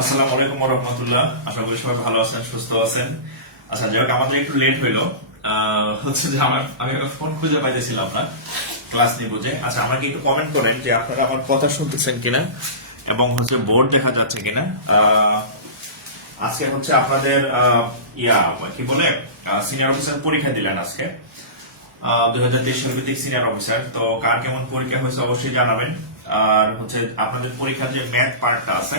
আসসালামু আলাইকুম ওয়া রাহমাতুল্লাহ। আশা করি সবাই ভালো আছেন, সুস্থ আছেন। আচ্ছা, যাই হোক, আমাদের একটু লেট হইলো। হচ্ছে যে আমি একটা ফোন খুঁজে পাইতেছিলাম না ক্লাস নিয়ে বুঝে। আচ্ছা, আমাকে একটু কমেন্ট করেন যে আপনারা আমার কথা শুনতেছেন কিনা এবং হচ্ছে বোর্ড দেখা যাচ্ছে কিনা। আজকে হচ্ছে আপনাদের কি বলে সিনিয়র অফিসার পরীক্ষা দিলেন আজকে, 2023 সাল ভিত্তিক সিনিয়র অফিসার। তো কার কেমন পরীক্ষা হয়েছে অবশ্যই জানাবেন। আর হচ্ছে আপনাদের পরীক্ষার যে ম্যাথ পার্টটা আছে,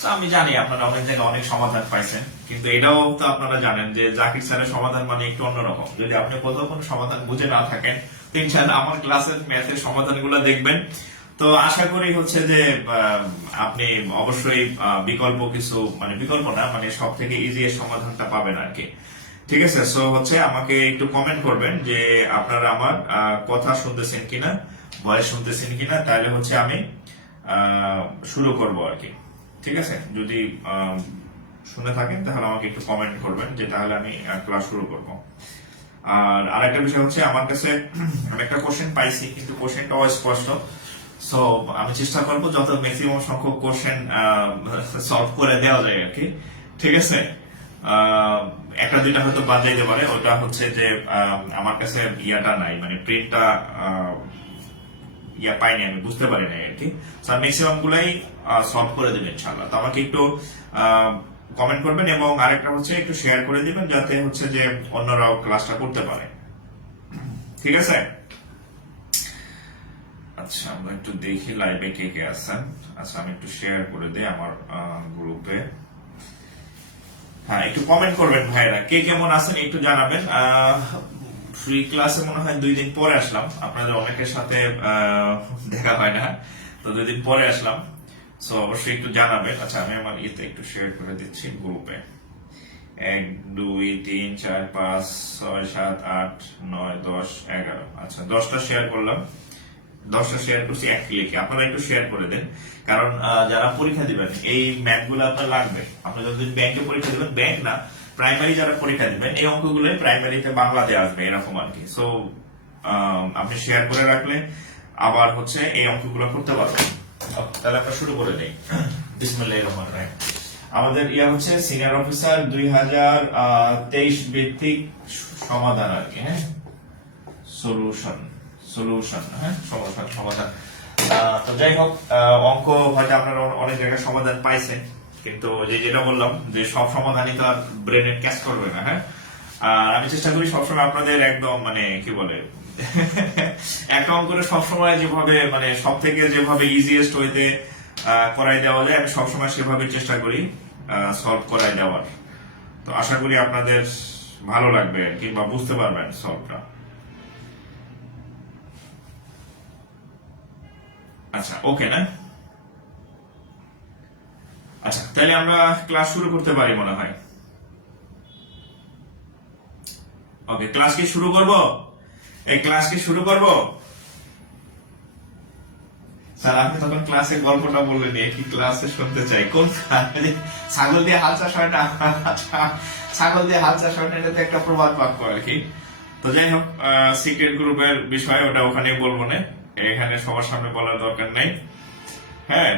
তো আমি জানি আপনারা অনেক জায়গায় অনেক সমাধান পাইছেন, কিন্তু এটাও তো আপনারা জানেন যে জাকির স্যারের সমাধান মানে একটু অন্যরকম। যদি আপনি কোথাও কোনো সমাধান বুঝে না থাকেন, তো ইনশাআল্লাহ আমার ক্লাসের ম্যাথের সমাধানগুলো দেখবেন। তো আশা করি হচ্ছে যে আপনি অবশ্যই বিকল্প কিছু, মানে বিকল্প না, মানে সব থেকে ইজি এর সমাধানটা পাবেন আর কি। ঠিক আছে, সো হচ্ছে আমাকে একটু কমেন্ট করবেন যে আপনারা আমার কথা শুনতেছেন কিনা, ভয়েস শুনতেছেন কিনা, তাহলে হচ্ছে আমি শুরু করব আর কি। ঠিক আছে, যদি শুনে থাকেন তাহলে আমাকে একটু কমেন্ট করবেন যে তাহলে আমি ক্লাস শুরু করব। আর আরেকটা বিষয় হচ্ছে, আমার কাছে আমি একটা কোশ্চেন পাইছি, কিন্তু কোশ্চেনটা অস্পষ্ট। সো আমি চেষ্টা করবো যত ম্যাক্সিমাম সংখ্যক কোশ্চেন সলভ করে দেওয়া যায় আর কি। ঠিক আছে, একটা দুইটা হয়তো বাদ যাইতে পারে, ওটা হচ্ছে যে আমার কাছে ইয়াটা নাই, মানে প্রিন্টটা পাইনি, আমি বুঝতে পারি নাই আর কি। ম্যাক্সিমাম গুলাই সলভ করে দেবেন ইনশাআল্লাহ। তো আমাকে একটু কমেন্ট করবেন এবং আরেকটা হচ্ছে একটু শেয়ার করে দিবেন, যাতে হচ্ছে যে অন্যরাও ক্লাসটা করতে পারে। ঠিক আছে, আচ্ছা আমরা একটু দেখি লাইভে কে কে আছেন। আচ্ছা, আমি একটু শেয়ার করে দিই আমার গ্রুপে। হ্যাঁ, একটু কমেন্ট করবেন ভাইরা, কে কেমন আছেন একটু জানাবেন। ফ্রি ক্লাসে মনে হয় 2 দিন পরে আসলাম, আপনাদের অনেকের সাথে দেখা হয় না, তো 2 দিন পরে আসলাম। সো অবশ্যই একটু জানাবেন। আচ্ছা, আমি আমার ইতে একটু শেয়ার করে দিচ্ছি গ্রুপে। 1 2 3 4 5 6 7 8 9 10 11। আচ্ছা, 10টা শেয়ার করলাম, 10টা শেয়ার করছি এক ক্লিকে। আপনারা একটু শেয়ার করে দেন, কারণ যারা পরীক্ষা দিবেন এই ম্যাথ গুলো আপনার লাগবে। আপনারা যদি ব্যাংকে পরীক্ষা দিবেন, ব্যাংক না, প্রাইমারি যারা পরীক্ষা দিবেন, এই অঙ্কগুলো প্রাইমারিতে বাংলাতে আসবে এরকম আর কি। সো আপনি শেয়ার করে রাখলে আবার হচ্ছে এই অঙ্কগুলো করতে পারবেন। তাহলে আমরা শুরু করে দেই। বিসমিল্লাহির রহমানির রহিম। আমাদের হচ্ছে সিনিয়র অফিসার 2023 ভিত্তিক সমাধান আর কি। হ্যাঁ, সলিউশন, হ্যাঁ, সমাধান। তো যাই হোক, অঙ্ক হয়তো আপনারা অনেক জায়গায় সমাধান পাইছেন, কিন্তু যেটা বললাম যে সব সমাধানই তো আর ব্রেনে ক্যাচ করবে না। হ্যাঁ, আর আমি চেষ্টা করি সবসময় আপনাদের একদম, মানে কি বলে, একটা অঙ্কের সবসময় যেভাবে, মানে সব থেকে যেভাবে ইজিয়েস্ট ওয়েতে করাই দেওয়া যায়, আমি সবসময় সেভাবে চেষ্টা করি সলভ করাই দেওয়ার। তো আশা করি আপনাদের ভালো লাগবে কিংবা বুঝতে পারবেন সলভটা। আচ্ছা, ওকে না? আচ্ছা, তাহলে আমরা ক্লাস শুরু করতে পারি মনে হয়। ওকে, ক্লাস কি শুরু করব? এই ক্লাস কি শুরু করব? স্যার, আপনি তখন ক্লাসের গল্পটা বললেন, কি ক্লাসে শুনতে চাই? কোন ছাগল দিয়ে হাল চাষ হয় না? আচ্ছা, ছাগল দিয়ে হাল চাষ হয় না, এটা তো একটা প্রবাদ বাক্য আর কি। তো যাই হোক, সিক্রেট গ্রুপের বিষয়, ওটা ওখানে বলবো না, এখানে সবার সামনে বলার দরকার নাই। হ্যাঁ,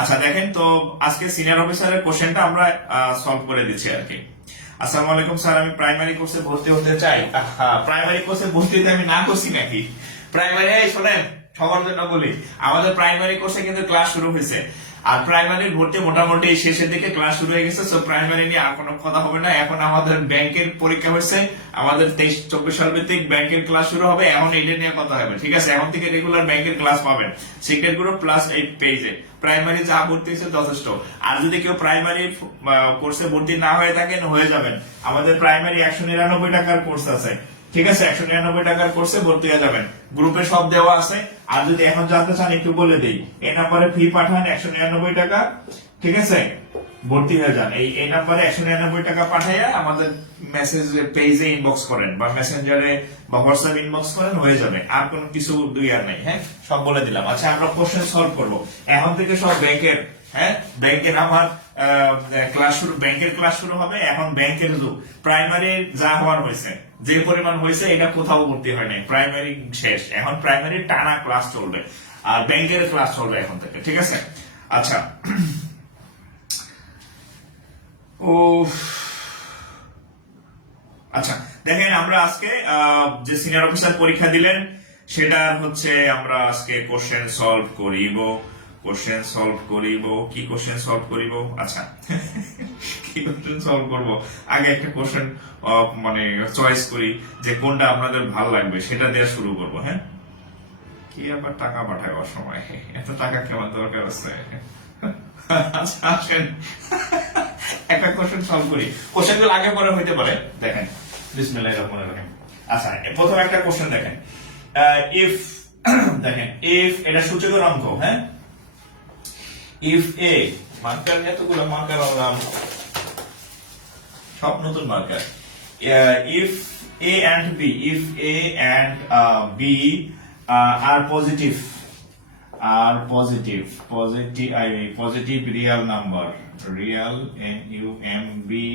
আচ্ছা দেখেন তো, আজকে সিনিয়র অফিসারের কোশ্চেনটা আমরা সলভ করে দিচ্ছি আর কি। আসসালামু আলাইকুম স্যার, আমি প্রাইমারি কোর্সে ভর্তি হতে চাই। প্রাইমারি কোর্সে ভর্তি হতে আমি না করছি নাকি? প্রাইমারি, শোনেন, সবার জন্য বলি, আমাদের প্রাইমারি কোর্সে কিন্তু ক্লাস শুরু হয়েছে, আর প্রাইমারির ভর্তি মোটামুটি শেষের দিকে ক্লাস শুরু হয়ে গেছে। সো প্রাইমারি নিয়ে আর কোনো কথা হবে না। এখন আমাদের ব্যাংকের পরীক্ষা হয়েছে, আমাদের 23-24 সাল ভিত্তিক ব্যাংকের ক্লাস শুরু হবে, এখন এইটা নিয়ে কথা হবে। ঠিক আছে, এখন থেকে রেগুলার ব্যাংকের ক্লাস পাবেন সিক্রেট গ্রুপ প্লাস এই পেজে। প্রাইমারি যা ভর্তি হয়েছে যথেষ্ট। আর যদি কেউ প্রাইমারি কোর্সে ভর্তি না হয়ে থাকেন, হয়ে যাবেন। আমাদের প্রাইমারি 199 টাকার কোর্স আছে। ঠিক আছে, 199 টাকার কোর্সে ভর্তি হয়ে যাবেন। গ্রুপে সব দেওয়া আছে। আর যদি এখন জানতে চান একটু বলে দিই, এই নাম্বারে ফি পাঠান 199 টাকা। ঠিক আছে, ভর্তি হয়ে যান। এই নাম্বারে 199 টাকা পাঠাইয়া আমাদের মেসেজ পেজে ইনবক্স করেন, বা মেসেঞ্জারে বা হোয়াটসঅ্যাপ ইনবক্স করেন, হয়ে যাবে। আর কোনো কিছু দুই আর নাই। হ্যাঁ, সব বলে দিলাম। আচ্ছা, আমরা কোশ্চেন সলভ করব এখন থেকে। সব ব্যাংকের, হ্যাঁ, ব্যাংকের আমার ক্লাস শুরু, ব্যাংকের ক্লাস শুরু হবে এখন। ব্যাংকের যুগ। প্রাইমারি যা হওয়ার হয়েছে, যে পরিমাণ হয়েছে, এটা কোথাও ভর্তি হয় নাই। প্রাইমারি শেষ, এখন প্রাইমারি টানা ক্লাস চলবে, আর ব্যাংকের ক্লাস চলবে এখন থেকে। ঠিক আছে, আচ্ছা ও আচ্ছা, দেখেন আমরা আজকে যে সিনিয়র অফিসার পরীক্ষা দিলেন সেটা হচ্ছে আমরা আজকে কোশ্চেন সলভ করিব। কি কোশ্চেন সলভ করিব? আচ্ছা কি কোশ্চেন সলভ করব, আগে একটা কোশ্চেন মানে চয়েস করি যে কোনটা আপনাদের ভালো লাগবে সেটা দিয়ে শুরু করব। হ্যাঁ, কি আবার টাকা পাঠায় অসময়, এত টাকা কেমন দরকার আছে? আচ্ছা আসেন একটা কোশ্চেন সলভ করি। কোশ্চেনগুলো আগে পরে হইতে পারে। দেখেন বিসমিল্লাহির রহমানির রহিম। আচ্ছা প্রথম একটা কোশ্চেন দেখেন, ইফ দেখেন ইফ এটা সূচকের অঙ্ক। হ্যাঁ, ইফ এ মার্কার, এতগুলো মার্কার আনলাম, সব নতুন marker. If a and b, if a and b are positive real number, real number,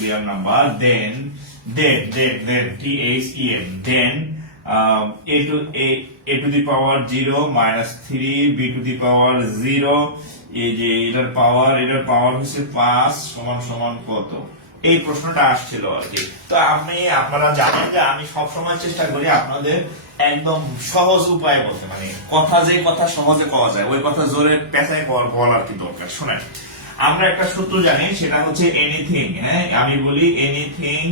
real number, then then a to the power 0 minus 3 b to the power 0, এই যে এটার পাওয়ার হচ্ছে 5 সমান সমান কত? এই প্রশ্নটা আসছিল আর কি। তো আপনারা জানেন যে আমি সব সময় চেষ্টা করি আপনাদের একদম সহজ উপায় বলতে, মানে কথা সহজে পাওয়া যায় ওই কথা জোরে পেঁচায় বলার কি দরকার। শোনেন, আমরা একটা সূত্র জানি, সেটা হচ্ছে এনিথিং, হ্যাঁ আমি বলি anything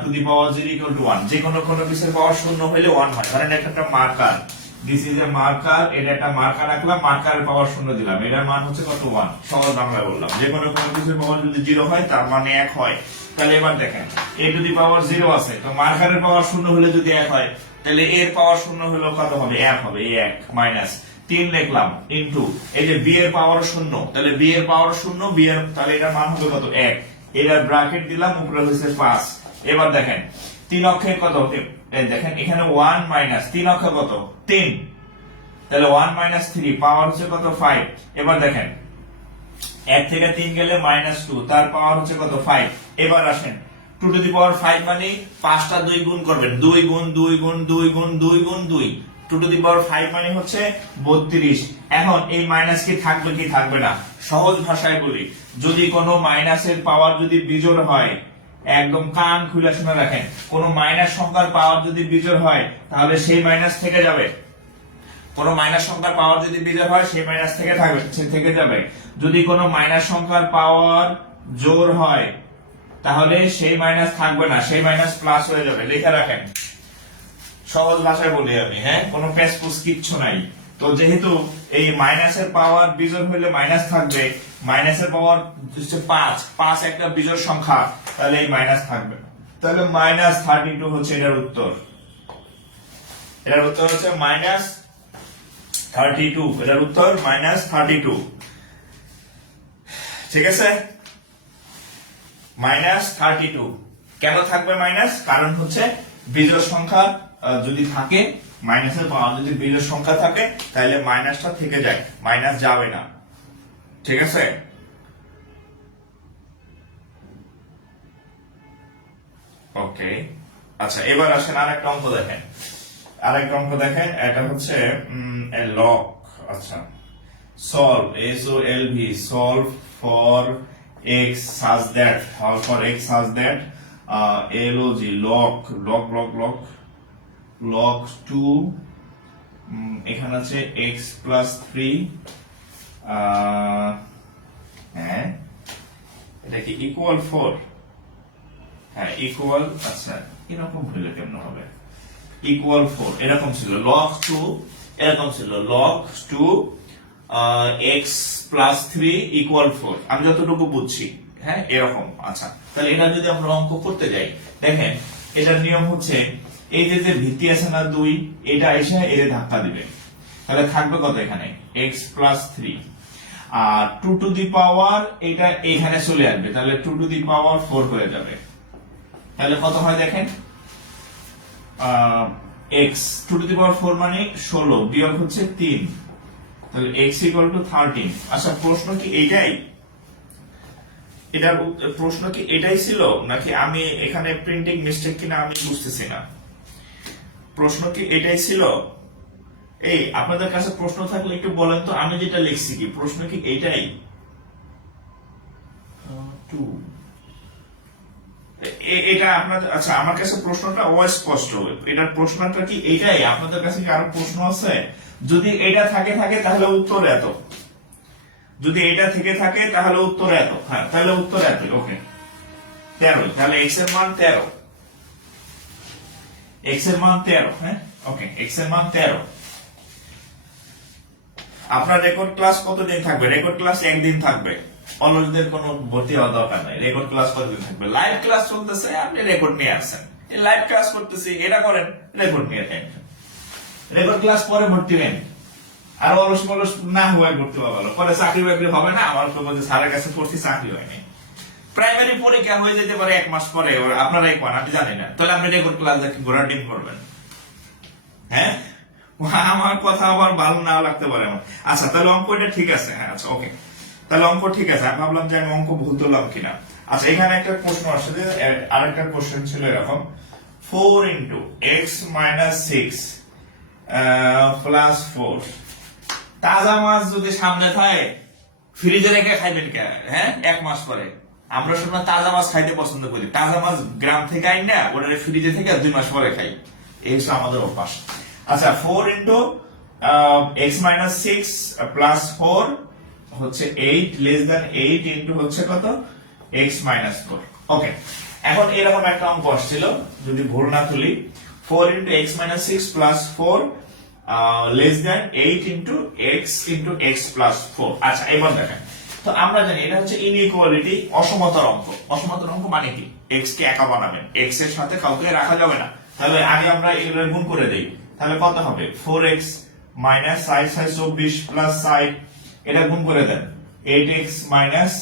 to the power 0 equal to 1, যে কোনো কিছুর পাওয়ার শূন্য হলে 1 হয়। ধরেন একটা marker, this is a marker, এটা একটা মার্কার রাখলাম, মার্কারের পাওয়ার শূন্য দিলাম, এটার মান হচ্ছে কত? 1। সহজ বাংলা বললাম, যে কোনো কিছুর পাওয়ার যদি 0 হয় তার মানে 1 হয়। তাহলে এবার দেখেন a টু দি পাওয়ার 0 আছে, তো মার্কারের পাওয়ার শূন্য হলে যদি 1 হয় তাহলে এর পাওয়ার শূন্য হলো কত হবে? 1 হবে। 1 মাইনাস 3 লিখলাম ইনটু এই যে b এর পাওয়ার শূন্য, তাহলে b এর পাওয়ার শূন্য, b এর তাহলে এটার মান হবে কত? 1। এটার ব্র্যাকেট দিলাম, উপরে হচ্ছে 5। এবার দেখেন 3 অক্ষে কত? দেখেন এখানে 1 মাইনাস 3 অক্ষে কত? 3, তাহলে 1 মাইনাস 3 পাওয়ার হচ্ছে কত? 5। এবার দেখেন 1 থেকে 3 গেলে -2, তার পাওয়ার হচ্ছে কত? 5। এবার আসেন 2 টু দি পাওয়ার 5 মানে 5টা 2 গুণ করবেন, 2 গুণ 2 গুণ 2 গুণ 2 গুণ 2, 2 টু দি পাওয়ার 5 মানে হচ্ছে 32। এখন এই মাইনাস কি থাকবে কি থাকবে না? সহজ ভাষায় বলি, যদি কোনো মাইনাসের পাওয়ার যদি বিজোড় হয়, একদম কান খুলে শুনে রাখেন, কোন মাইনাস সংখ্যার পাওয়ার যদি বিজোড় হয় তাহলে সেই মাইনাস থেকে যাবে। কোন মাইনাস সংখ্যার পাওয়ার যদি বিজোড় হয় সেই মাইনাস থেকে যাবে। যদি কোনো মাইনাস সংখ্যার পাওয়ার জোড় হয় তাহলে সেই মাইনাস থাকবে না, সেই মাইনাস প্লাস হয়ে যাবে। লিখে রাখেন, সহজ ভাষায় বলি আমি, হ্যাঁ কোনো পেসপুস কিচ্ছু নাই। তো যেহেতু এই মাইনাসের পাওয়ার বিজোড় হইলে মাইনাস থাকবে, মাইনাসের পাওয়ার হচ্ছে 5 একটা বিজোড় সংখ্যা, তাহলে এই মাইনাস থাকবে। তাহলে -32 হচ্ছে এটার উত্তর। এটার উত্তর হচ্ছে -32, এটার উত্তর -32। ঠিক আছে, -32 কেন থাকবে মাইনাস? কারণ হচ্ছে বিজোড় সংখ্যা যদি থাকে, মাইনাসের পাওয়ার যদি বিজোড় সংখ্যা থাকে তাহলে মাইনাসটা থেকে যায়, মাইনাস যাবে না। ঠিক আছে, ওকে। আচ্ছা এবার আসেন আরেকটা অঙ্ক দেখেন, এটা হচ্ছে লগ। আচ্ছা solve, SOLV, solve for x such that, log log 2, এখানে আছে x plus 3, হ্যাঁ এটা কি ইকুয়াল 4? হ্যাঁ ইকুয়াল। আচ্ছা এরকম হইলে কেমন হবে? ইকুয়াল 4 এরকম ছিল, log 2 এরকম ছিল, log 2 x plus 3 equal 4, আমি যতটুকু বুঝছি, হ্যাঁ এরকম। আচ্ছা তাহলে এটা যদি আমরা অঙ্ক করতে যাই, দেখেন এটার নিয়ম হচ্ছে এই যে ভিত্তি আছে না 2, এটা এসে এর ধাক্কা দিবে, তাহলে থাকবে কত এখানে? x plus 3, আর 2 টু দি পাওয়ার এটা এখানে চলে আসবে, তাহলে 2 টু দি পাওয়ার 4 হয়ে যাবে। তাহলে কত হয় দেখেন, x 2 টু দি পাওয়ার 4 মানে 16, বিয়োগ হচ্ছে 3, তাহলে x equal to 13। আচ্ছা প্রশ্ন কি এইটাই? এটার প্রশ্ন কি এটাই ছিল নাকি আমি এখানে প্রিন্টিং মিস্টেক কিনা আমি বুঝতেছি না। প্রশ্ন কি এটাই ছিল? এই আপনাদের কাছে প্রশ্ন থাকলে একটু বলেন তো, আমি যেটা লিখছি কি প্রশ্ন কি এটাই? 2 এটা আপনার আচ্ছা আমার কাছে প্রশ্নটা অস্পষ্ট। এটার প্রশ্নটা কি এইটাই? আপনাদের কাছে কি আরো প্রশ্ন আছে? যদি এটা থাকে তাহলে উত্তর এত, যদি এটা থেকে থাকে তাহলে উত্তর এত। হ্যাঁ, তাহলে উত্তর এত। ওকে, 13। তাহলে x এর মান 13, x এর মান 13। হ্যাঁ, ওকে, x এর মান 13। আপনার রেকর্ড ক্লাস কতদিন থাকবে? রেকর্ড ক্লাস একদিন থাকবে। অলসদের কোনো ভর্তি হওয়ার দরকার নাই। রেকর্ড ক্লাস কতদিন থাকবে? লাইভ ক্লাস চলতেছে, আপনি রেকর্ড নিয়ে আসছেন, এই লাইভ ক্লাস করতেছি, এটা করেন, রেকর্ড নিয়ে নেন। রেকর্ড ক্লাস পরে ভর্তি নেন। আর অলস মলস না হওয়ায় ভর্তি হওয়া ভালো, পরে চাকরি বাকরি হবে না। আমার তো বলছে স্যারের কাছে পড়ছি, চাকরি হয়নি। প্রাইমারি পরীক্ষা হয়ে যেতে পারে 1 মাস পরে, আপনারা একবার, আমি জানি না। তাহলে আপনি রেকর্ড ক্লাস দেখে ঘোড়ার ডিম করবেন? হ্যাঁ, আমার কথা আবার ভালো না লাগতে পারে আমার। আচ্ছা, তাহলে অঙ্ক এটা ঠিক আছে। হ্যাঁ, আচ্ছা, ওকে, তাহলে অঙ্ক ঠিক আছে। আমি ভাবলাম যে আমি অঙ্ক ভুল ধরলাম কিনা। আচ্ছা, এখানে একটা প্রশ্ন আসছে যে আরেকটা কোশ্চেন ছিল এরকম, 4 into x minus 6 plus 4। তাজা মাছ যদি সামনে থাকে, ফ্রিজে রেখে খাইবেন কে? হ্যাঁ, 1 মাস পরে। আমরা সময় তাজা মাছ খাইতে পছন্দ করি। তাজা মাছ গ্রাম থেকে আই না, ওটা ফ্রিজে থেকে 2 মাস পরে খাই। এই হচ্ছে আমাদের অভ্যাস। আচ্ছা, 4 into x minus 6 plus 4 হচ্ছে 8 less than 8 into হচ্ছে কত? x minus 4। ওকে, এখন এরকম একটা অঙ্ক আসছিল, যদি ভুল না তুলি, 4 into x minus 6 plus 4 less than 8 into x plus 4। আচ্ছা, এবার দেখেন, তো আমরা জানি এটা হচ্ছে ইনইকুয়ালিটি, অসমতার অঙ্ক। অসমতার অঙ্ক মানে কি? x কে একা বানাবেন, x এর সাথে কাউকে রাখা যাবে না। তাহলে আগে আমরা এগুলো গুণ করে দেই। তাহলে কত হবে? 4x minus 24 plus 60, এটা গুণ করে দেন। 8x minus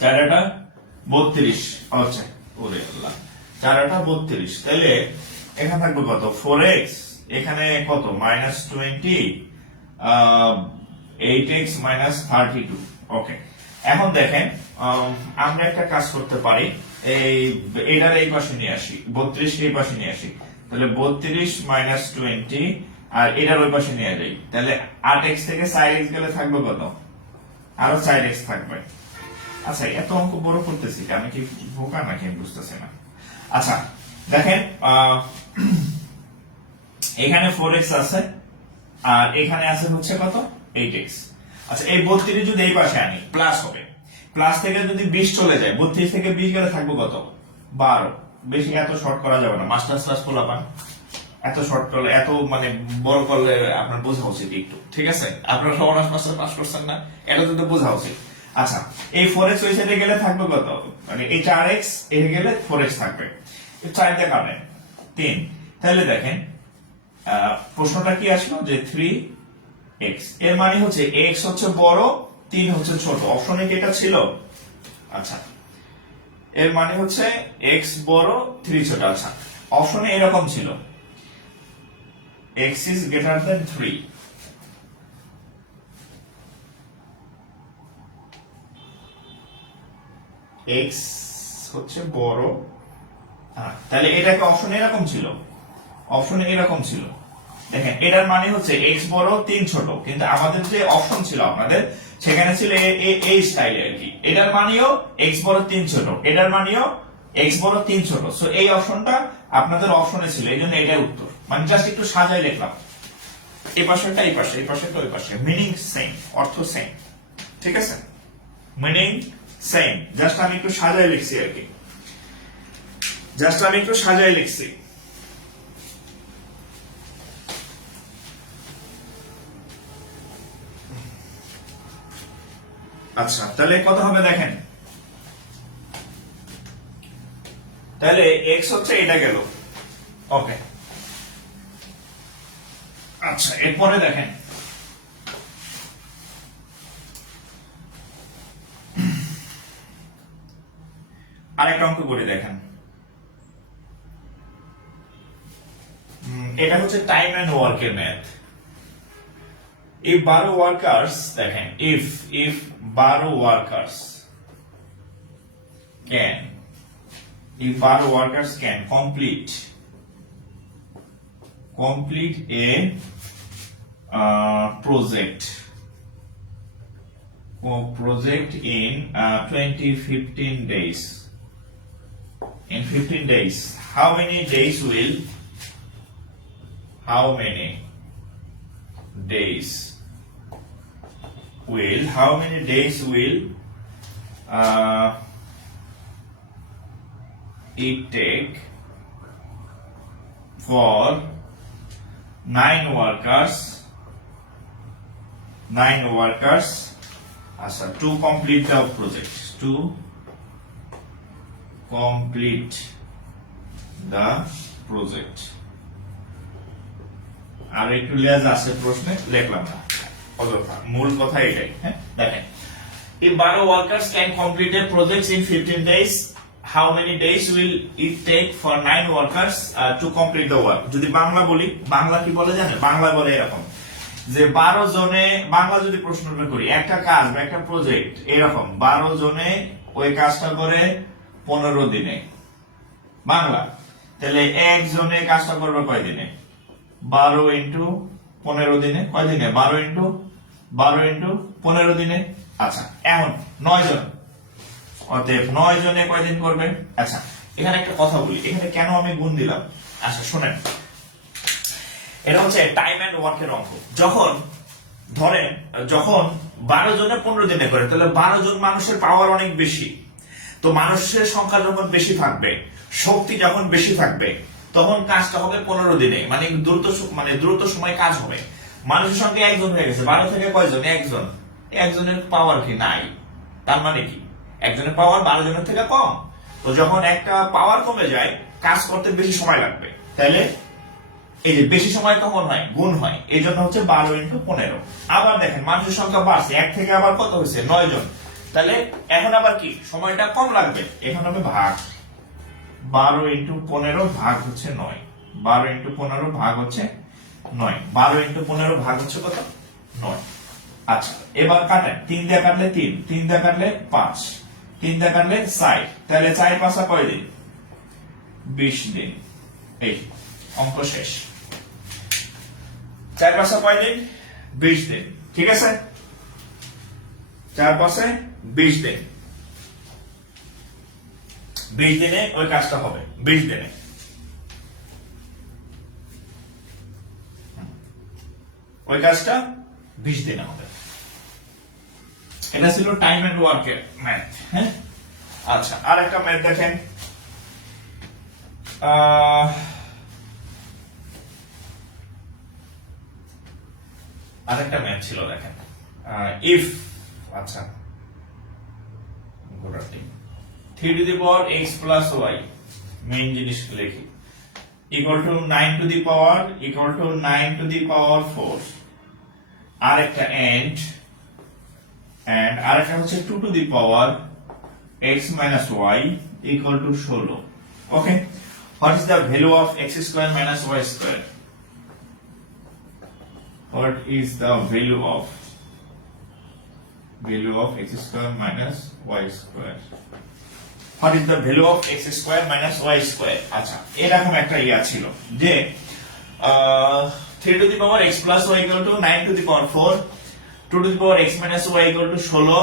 4-32। আচ্ছা, ওরে আল্লাহ, 4-32। তাহলে এখানে থাকবে কত? 4x, এখানে কত? -20, 8x minus 32। ওকে, এখন দেখেন, আমরা একটা কাজ করতে পারি, এটার এই পাশে নিয়ে আসি, 32 এই পাশে নিয়ে আসি। তাহলে 32 minus 20, আর এটার ওই পাশে নিয়ে যাই। তাহলে 8x থেকে 4x গেলে থাকবে কত? আরো 4x থাকবে। আচ্ছা, এত অঙ্ক বড় করতেছি, আমি কি বোকা নাকি? আমি বুঝতেছি না। আচ্ছা, দেখেন, এখানে 4x আছে, আর এখানে আছে হচ্ছে কত? 8x। আচ্ছা, এই 32 যদি এই পাশে আনি, প্লাস হবে। প্লাস থেকে যদি 20 চলে যায়, 32 থেকে 20 গেলে থাকবে কত? 12। বেশি এত শর্ট করা যাবে না, মাস্টার্স ক্লাস পোলাপান এত শর্ট করলে, এত মানে বড় করলে আপনার বোঝা উচিত একটু, ঠিক আছে? আপনারা অনার্স মাস্টার পাস করছেন না, এটা তো বোঝা উচিত। আচ্ছা, এই 4x ওই সাইডে গেলে থাকবে কত? মানে এই 4x এ গেলে 4x থাকবে। 4 দিয়ে কাটেন 3। তাহলে দেখেন, প্রশ্নটা কি আসলো যে 3x, এর মানে হচ্ছে x হচ্ছে বড়, 3 হচ্ছে ছোট। অপশনে কি এটা ছিল? আচ্ছা, এর মানে হচ্ছে x বড়, 3 ছোট। আচ্ছা, অপশনে এরকম ছিল, x is greater than 3। x হচ্ছে বড়, তাহলে এটাকে অপশনে এরকম ছিল, অপশনে এরকম ছিল। দেখেন, এটার মানে হচ্ছে x বড়, 3 ছোট, কিন্তু আমাদের যে অপশন ছিল আপনাদের, সেখানে ছিল এই স্টাইলে আর কি। এটার মানেও x বড়, 3 ছোট, এটার মানেও x বড়, 3 ছোট। সো এই অপশনটা আপনাদের অপশনে ছিল, এই জন্য এটাই উত্তর। মানে জাস্ট একটু সাজাই লিখলাম, এই পাশেরটা এই পাশে, এই পাশেরটা ওই পাশে, মিনিং সেম, অর্থ সেম, ঠিক আছে? মিনিং সেম, জাস্ট আমি একটু সাজাই লিখছি আর কি, জাস্ট আমি একটু সাজাই লিখছি। আচ্ছা, তাহলে কত হবে দেখেন, তাহলে x হচ্ছে এটা গেল। ওকে, আচ্ছা, এরপরে দেখেন, আরেকটা অঙ্ক করে দেখেন। এটা হচ্ছে টাইম এন্ড ওয়ার্কের ম্যাথ। if 12 workers, দেখেন, if 12 workers can, if 12 workers can complete a project project in 15 days. In 15 days, how many days will it take for 9 workers to complete the project, আর একটু লেজ আছে প্রশ্নে, লিখলাম না অযথা, মূল কথা এটাই। হ্যাঁ, দেখেন, if 12 workers can complete a project in 15 days, how many days will it take for 9 workers to complete the work? যদি বাংলা বলি, বাংলা কি বলে জানেন? বাংলা বলে এরকম যে 12 জনে, বাংলা যদি প্রশ্নটা করি, একটা কাজ বা একটা প্রজেক্ট এরকম 12 জনে ওই কাজটা করে 15 দিনে, বাংলা। তাহলে একজনে কাজটা করবে কয় দিনে? 12 ইন্টু 15 দিনে, কয় দিনে? 12 ইন্টু 15 দিনে। আচ্ছা, এখন 9 জন, অতএব 9 জনে কয়দিন করবে? আচ্ছা, এখানে একটা কথা বলি, এখানে কেন আমি গুণ দিলাম? আচ্ছা শুনেন, এটা হচ্ছে টাইম এন্ড ওয়ার্কের অঙ্ক। যখন ধরেন 12 জনে 15 দিনে করে, তাহলে 12 জন মানুষের পাওয়ার অনেক বেশি। তো মানুষের সংখ্যা যখন বেশি থাকবে, শক্তি যখন বেশি থাকবে, তখন কাজটা হবে 15 দিনে, মানে দ্রুত সময় কাজ হবে। মানুষের সংখ্যা 1 জন হয়ে গেছে, 12 থেকে কয়জন? 1 জন। একজনের পাওয়ার কি নাই, তার মানে কি একজনের পাওয়ার 12 জনের থেকে কম। তো যখন একটা পাওয়ার কমে যায়, কাজ করতে বেশি সময় লাগবে, তাহলে এই যে বেশি সময় কখন হয়? গুণ হয়। এই জন্য হচ্ছে 12 ইন্টু 15। আবার দেখেন, মানুষের সংখ্যা বাড়ছে, 1 থেকে আবার কত হয়েছে? 9 জন। তাহলে এখন আবার কি সময়টা কম লাগবে, এখন হবে ভাগ। 12 ইন্টু 15 ভাগ হচ্ছে 9, 12 ইন্টু 15 ভাগ হচ্ছে 9, 12 ইন্টু 15 ভাগ হচ্ছে কত? 9। আচ্ছা, এবার কাটেন, 3 দিয়ে কাটলে 3, 3 দিয়ে কাটলে 5, 3 দিয়ে কাটলে 4, তাহলে 4 5 কয় দিন? 20 দিন। এই অঙ্ক শেষ। 4 5 কয় দিন? 20 দিন। ঠিক আছে, 4 5 20 দিন। 20 দিনে ওই কাজটা হবে, 20 দিনে। ওই কাজটা 20 দিনে হবে। এটা ছিল টাইম এন্ড ওয়ার্কের ম্যাথ। হ্যাঁ, আচ্ছা, আর একটা ম্যাথ দেখেন, আরেকটা ম্যাথ ছিল, দেখেন, ইফ, আচ্ছা, 3 to the power x plus y, main জিনিস লিখি, equal to 9 to the power 4, আর একটা এন্ড আরেকটা হচ্ছে 2 to the power x minus y equal to 16. Okay, what is the value of x square minus y square? What is the value of x square minus y square? What is the value of x square minus y square? আচ্ছা, এরকম একটা ইয়া ছিল যে 3 to the power x plus y equal to 9 to the power 4, 2 to the power x minus y equal to 16.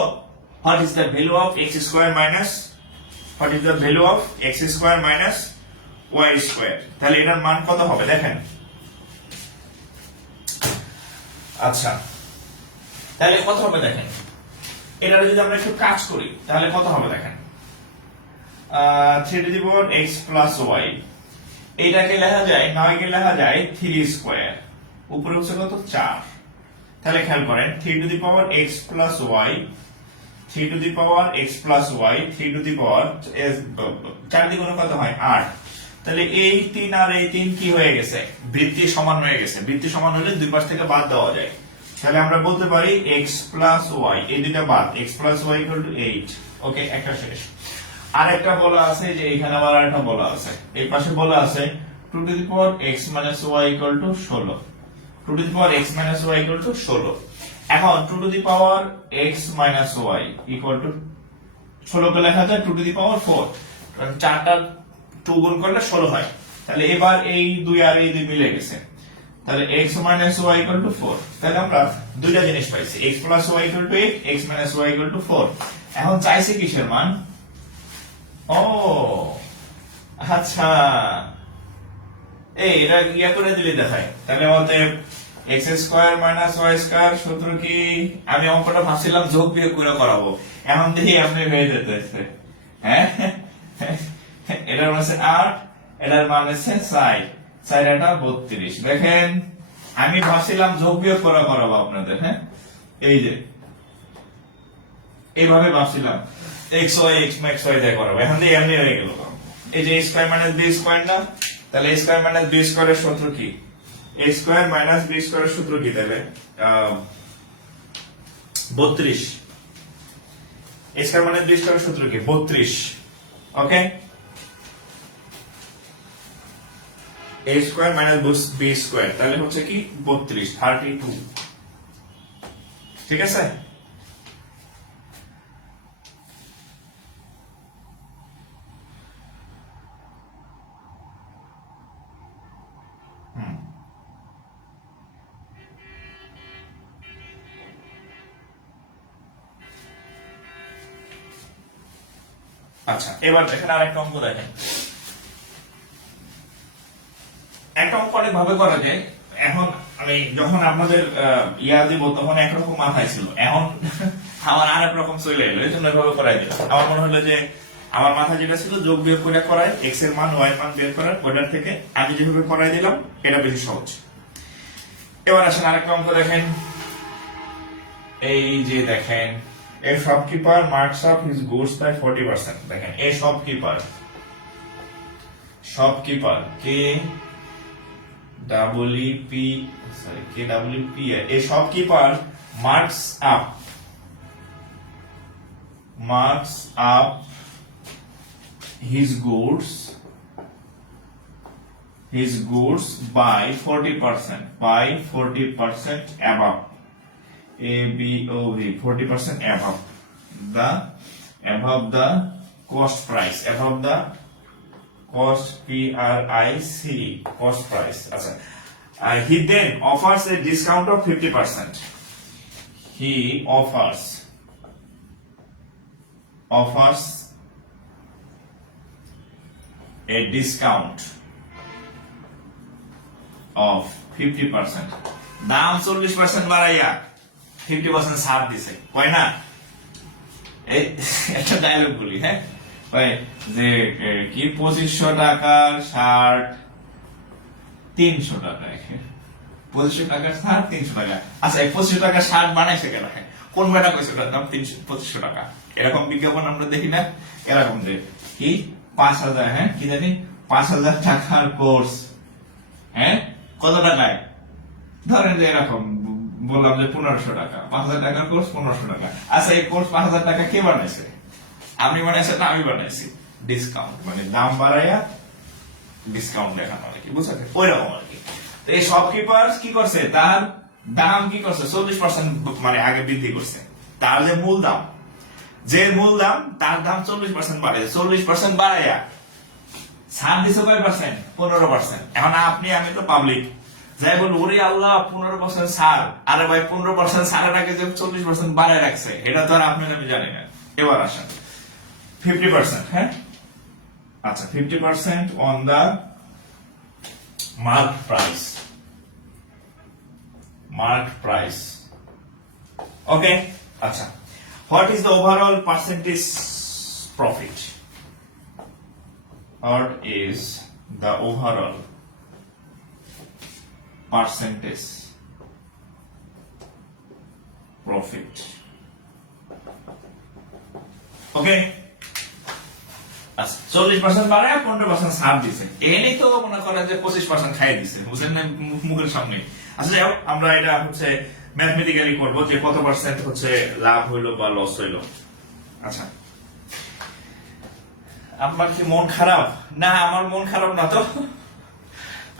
What is the value of x square minus y square? তাহলে এটার মান কত হবে দেখেন। আচ্ছা, তাহলে কত হবে দেখেন, এটা যদি আমরা একটু কাজ করি তাহলে কত হবে দেখেন, 3 to the power x plus y, এইটাকে লেখা যায়, 9 কে লেখা যায় 3 স্কয়ার, উপরে হচ্ছে কত? 4। তাহলে খেয়াল করেন, 3 to the power x plus y, 3 to the power x plus y, 3 to the power 4 দ্বিগুণ কত হয়? 8। তাহলে এই 3 আর এই 3 কি হয়ে গেছে? বৃত্তি সমান হয়ে গেছে। বৃত্তি সমান হলে দুই পাশ থেকে বাদ দেওয়া যায়। তাহলে আমরা বলতে পারি x plus y, এই দুটো বাদ, x plus y equal to 8। ওকে, একটা শেষ। আরেকটা বলা আছে যে এখানে আবার আরেকটা বলা আছে, এই পাশে বলা আছে 2 to the power x minus y equal to 16, 2 to the power x minus y equal to 16। এখন 2 to the power x minus y equal to 16 কে লেখা যায় 2 to the power 4, কারণ 4টা 2 গুণ করলে 16 হয়। তাহলে এবার এই 2 আর এই 2 মিলে গেছে, তাহলে x minus y equal to 4, তাহলে আমরা দুইটা জিনিস পাইছি, x plus y equal to 8, x minus y equal to 4। এখন চাইছি কিসের মান? ও আচ্ছা, এটা ইয়া করে দিলে দেখায়, তাহলে অতএব x square minus y square সূত্র কি? আমি অঙ্কটা ভাবছিলাম যোগ বিয়োগ করে করাবো, এখন দেখি আপনি হয়ে যেতেছে। হ্যাঁ, এটার মান হচ্ছে 8, এটার মান হচ্ছে 4, 4 এটা 32। দেখেন আমি ভাবছিলাম যোগ বিয়োগ করা করাবো আপনাদের। হ্যাঁ, এই যে এইভাবে ভাবছিলাম x y x max y দিয়ে করাবো, এখন দিয়ে এমনি হয়ে গেল। এই যে a square minus b square না, তাহলে a স্কয়ার মাইনাস b স্কয়ারের সূত্র কি? a স্কয়ার মাইনাস b স্কয়ারের সূত্র কি? তাহলে 32। a স্কয়ার মাইনাস b স্কয়ারের সূত্র কি? 32। ওকে, a square minus b square তাহলে হচ্ছে কি 32, 32। ঠিক আছে, আচ্ছা এবার দেখেন আরেকটা অঙ্ক দেখেন। একটা অঙ্ক অনেক ভাবে করা যায়। এখন আমি যখন আপনাদের ইয়া দিব তখন একরকম মাথায় ছিল, এখন আমার আরেক রকম চলে এলো, এই জন্য এভাবে করাই দিলাম। আমার মনে হলো যে আমার মাথায় যেটা ছিল যোগ বিয়োগ করে করাই, এক্স এর মান ওয়াই এর মান বের করার, ওটার থেকে আমি যেভাবে করাই দিলাম এটা বেশি সহজ। এবার আসেন আরেকটা অঙ্ক দেখেন। এই যে দেখেন, a shopkeeper marks up his goods by 40%। দেখেন a shopkeeper K W P a shopkeeper marks up his goods by 40% above ABOV, 40% above the cost price, above the cost price, cost price। আচ্ছা, he then offers a discount of 50%। he offers a discount of 50%, দাম 40% বাড়াইয়া 50% ছাড় দিছে, কয় না? এই একটা dialogue বলি, হ্যাঁ ভাই, যে কি 2500 টাকার শার্ট 300 টাকা, 2500 টাকার শার্ট 300 টাকা। আচ্ছা, 2500 টাকার শার্ট বানাইছে কেন? কোন বেটা কইছে ওটার দাম 2500 টাকা? এরকম বিজ্ঞাপন আমরা দেখি না? এরকম যে কি 5000, হ্যাঁ কি জানি 5000 টাকার কোর্স, হ্যাঁ কত টাকায়? ধরেন যে এরকম বললাম যে 1500 টাকা, 5000 টাকার কোর্স 1500 টাকা। আচ্ছা, এই কোর্স 5000 টাকা কে বানাইছে? আপনি বানাইছেন না আমি বানাইছি? ডিসকাউন্ট মানে দাম বাড়াইয়া ডিসকাউন্ট দেখানো আর কি, বুঝছেন? ওইরকম আর কি। তো এই শপকিপার কি করছে, তার দাম কি করছে 40% মানে আগে বৃদ্ধি করছে। তার যে মূল দাম তার দাম 40% বাড়াইছে, 40% বাড়াইয়া ছাড় দিছে কয় পার্সেন্ট? 15%। এখন আপনি আমি তো পাবলিক, যাই বল ওরে আল্লাহ 15% ছাড়, আরে ভাই 15% ছাড়ের আগে যে 40% বাড়ায় রাখছে এটা তো আর আপনি আমি জানি না। এবার আসেন 50%, হ্যাঁ আচ্ছা 50% on the marked price, okay। আচ্ছা, what is the overall percentage profit? What is the overall percentage profit? Okay, আচ্ছা 40% বাড়ায় 15% ছাড় দিছে, এনেই তো মনে করেন যে 25% খাই দিছে, বুঝলেন না মুখের সামনে। আচ্ছা যাই হোক, আমরা এটা হচ্ছে ম্যাথমেটিক্যালি করব যে কত পার্সেন্ট হচ্ছে লাভ হইলো বা লস হইলো। আচ্ছা, আপনার কি মন খারাপ? না, আমার মন খারাপ না তো,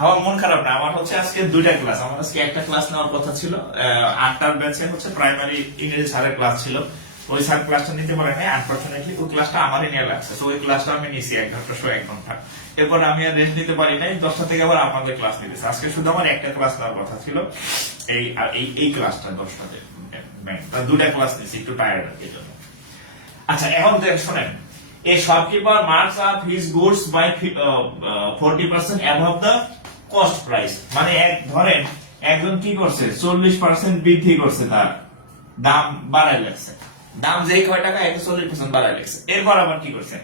আমার মন খারাপ না। আমার হচ্ছে আজকে দুইটা ক্লাস, আমার আজকে একটা ক্লাস নেওয়ার কথা ছিল, 8টার ব্যাচে হচ্ছে প্রাইমারি ইংরেজি স্যারের ক্লাস ছিল, ওই স্যার ক্লাসটা নিতে পারে নাই, আনফরচুনেটলি ওই ক্লাসটা আমারই নেওয়া লাগছে। তো ওই ক্লাসটা আমি নিছি 1 ঘন্টা 1 ঘন্টা। এরপর আমি আর রেস্ট নিতে পারি নাই, 10টা থেকে আবার আপনাদের ক্লাস নিতেছে। আজকে শুধু আমার একটা ক্লাস নেওয়ার কথা ছিল, এই ক্লাসটা 10টাতে, দুটা ক্লাস নিছি, একটু টায়ার্ড আর কি জন্য। আচ্ছা এখন শুনেন, a shopkeeper marks up his goods by 40% above the cost price, মানে ধরেন একজন কি করছে 40% বৃদ্ধি করছে, তার দাম বাড়ায় লাগছে, দাম যেই কয় টাকা 40% বাড়ায় লাগছে। এরপর আবার কি করছে,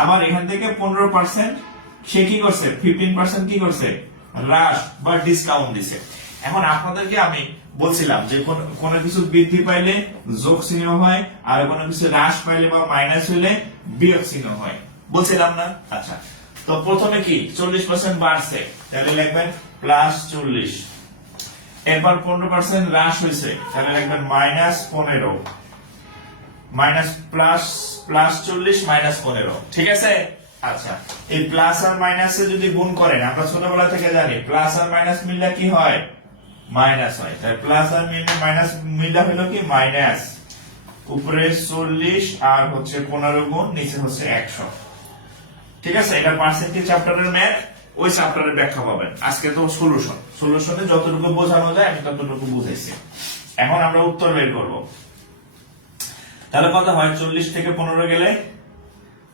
আবার এখান থেকে 15% সে কি করছে 15% কি করছে হ্রাস বা ডিসকাউন্ট দিছে। এখন আপনাদেরকে আমি বলছিলাম যে কোন কিছু বৃদ্ধি পাইলে যোগ চিহ্ন হয়, আর কোন কিছু হ্রাস পাইলে বা মাইনাস হইলে বিয়োগ চিহ্ন হয়, বলছিলাম না? আচ্ছা, তো প্রথমে কি 40% বাড়ছে, তাহলে লিখবেন +40, এরপর 15% হ্রাস হয়েছে, তাহলে লিখবেন -15, মাইনাস +40 -15, ঠিক আছে? আচ্ছা, এই প্লাস আর মাইনাসে যদি গুণ করেন, আমরা ছোটবেলা থেকে জানি প্লাস আর মাইনাস মিললে কি হয়, মাইনাস হয়। তাই প্লাস আর মাইনাস মিললে হলো কি মাইনাস, উপরে 40 আর হচ্ছে 15 গুণ, নিচে হচ্ছে 100, ঠিক আছে? এটা পার্সেন্টেজ চ্যাপ্টারের ম্যাথ, ওই চ্যাপ্টারের ব্যাখ্যা পাবেন। আজকে তো সলিউশনে যতটুকু বোঝানো যায় আমি ততটুকু বুঝাইছি। এখন আমরা উত্তর বের করব। তাহলে কত হয়, 40 থেকে 15 গেলে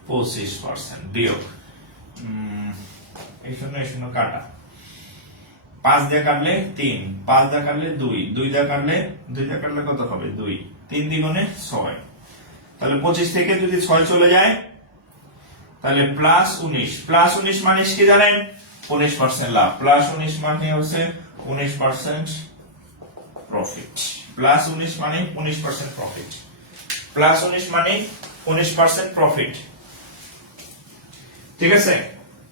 25% বিয়োগ, এই শূন্য কাটা, 5 দিয়ে কাটলে 3, 5 দিয়ে কাটলে 2, 2 দিয়ে কাটলে কত হবে 2, 3 দ্বিগুণে 6, তাহলে 25 থেকে যদি 6 চলে যায় তাহলে +19 মানে কি জানেন, 19% লাভ, +19 মানে হচ্ছে 19% প্রফিট, +19 মানে 19% প্রফিট, +19 মানে 19% প্রফিট, ঠিক আছে?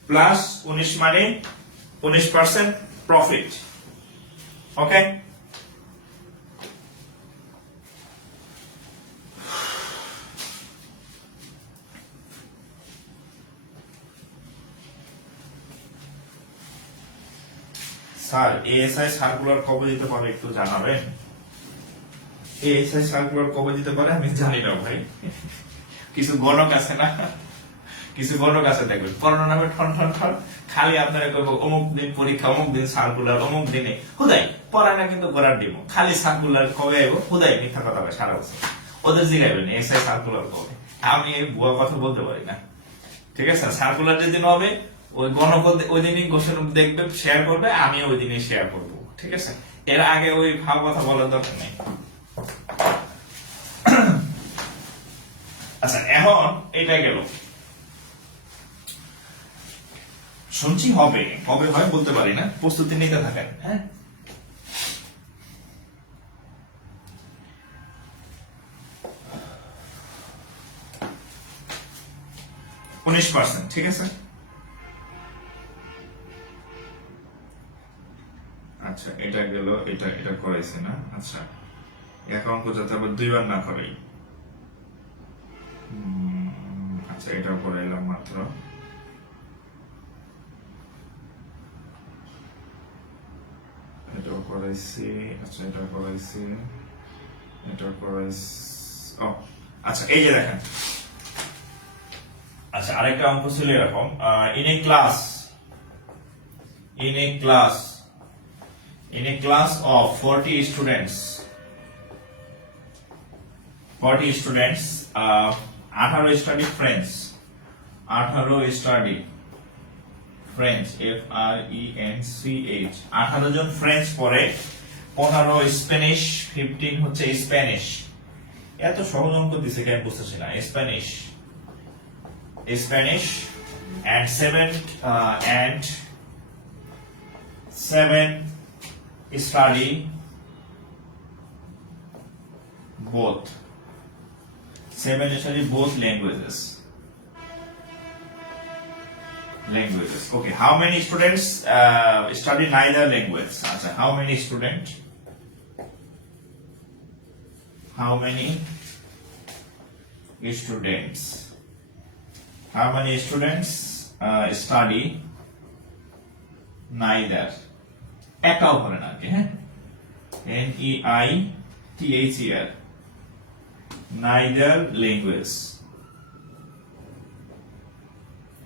+19 মানে 19% প্রফিট, ওকে? স্যার এএসআই সার্কুলার কবে দিতে পারে একটু জানাবেন? এএসআই সার্কুলার কবে দিতে পারে আমি জানি না ভাই, কিছু গণক আছে না, কিছু গণক আছে দেখবেন করোনা নামে ঠন খালি আপনারা কইব অমুক দিন পরীক্ষা, অমুক দিন সার্কুলার, অমুক দিনে হুদাই পড়ায় না, কিন্তু করার দিব খালি সার্কুলার কবে আইব, হুদাই মিথ্যা কথা বলে সারা বছর। ওদের জিগাইবেন এসআই সার্কুলার কবে, আমি এই ভুয়া কথা বলতে পারি না, ঠিক আছে? সার্কুলার যেদিন হবে ওই গণক ওই দিনই ঘোষণা দেখবে, শেয়ার করবে, আমি ওই দিনই শেয়ার করব, ঠিক আছে? এর আগে ওই ভাব কথা বলার দরকার নেই। আচ্ছা এখন এটা গেল, শুনছি হবে, কবে হয় বলতে পারি না, প্রস্তুতি নিতে থাকেন। হ্যাঁ, %, ঠিক আছে? আচ্ছা এটা গেল, এটা করাইছে না? আচ্ছা, এক অঙ্ক যাতে আবার 2 বার না করাই। আচ্ছা এটাও করাইলাম মাত্র, এটাও করাইছি, আচ্ছা এটাও করাইছি, এটাও করাইছি। ও আচ্ছা, এই যে দেখেন, আচ্ছা আরেকটা অঙ্ক ছিল এরকম, in a class of 40 students, 18 study French, FRENCH, 18 জন ফ্রেঞ্চ পড়ে, 15 স্প্যানিশ, 15 হচ্ছে স্প্যানিশ। এত সহজ অঙ্ক দিছে কেন বুঝতেছি না। Spanish and 7 study both, 7 study both languages. Okay, how many students study neither language? Achha, how many students study neither, একাও বলেন আর কি, হ্যাঁ, NEITHER, neither language.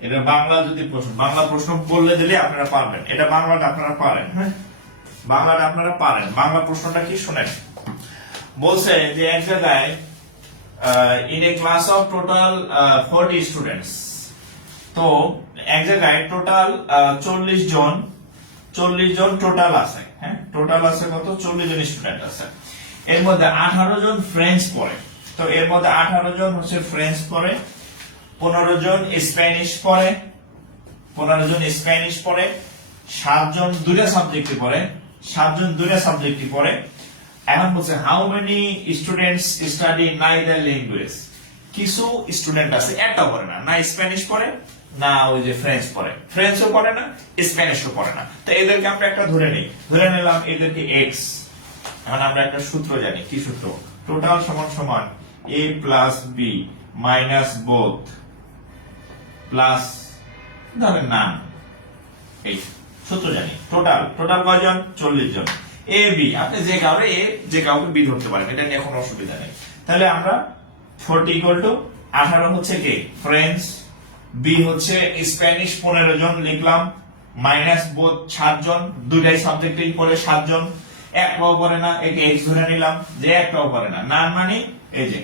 এটা বাংলা যদি প্রশ্ন, বাংলা প্রশ্ন বললে দিলে আপনারা পারবেন, এটা বাংলাটা আপনারা পারেন। হ্যাঁ, বাংলাটা আপনারা পারেন। বাংলা প্রশ্নটা কি শুনেন, বলছে যে এক জায়গায় in a class of total 40 students, তো এক জায়গায় টোটাল 40 জন টোটাল আছে। হ্যাঁ, টোটাল আছে কত, 40 জন স্টুডেন্ট আছে। এর মধ্যে 18 জন ফ্রেঞ্চ পড়ে, তো এর মধ্যে 18 জন হচ্ছে ফ্রেঞ্চ পড়ে, 15 জন স্প্যানিশ পড়ে, 15 জন স্প্যানিশ পড়ে, 7 জন দুইটা সাবজেক্টে পড়ে, 7 জন দুইটা সাবজেক্টে পড়ে। এখন বলছে how many students study neither language, কিছু স্টুডেন্ট আছে একটা পড়ে না, না স্প্যানিশ পড়ে না ওই যে ফ্রেঞ্চ পড়ে, ফ্রেঞ্চও পড়ে না স্প্যানিশও পড়ে না। তো এদেরকে আমরা একটা ধরে নিই, ধরে নিলাম এদেরকে এক্স। এখন আমরা একটা সূত্র জানি, কি সূত্র, টোটাল সমান সমান a plus b minus both plus ধরেন নান, এই সূত্র জানি। টোটাল কয়জন, 40 জন। এ বি, আপনি যে কাউকে এ যে কাউকে বি ধরতে পারেন, এটা নিয়ে কোনো অসুবিধা নেই। তাহলে আমরা 40 ইকুয়াল টু 18 হচ্ছে কে ফ্রেঞ্চ, বি হচ্ছে স্প্যানিশ 15 জন লিখলাম, মাইনাস বোথ 7 জন, দুইটাই সাবজেক্টেই পড়ে 7 জন, একটাও পড়ে না, একে এক্স ধরে নিলাম যে একটাও পড়ে না। নান মানে এই যে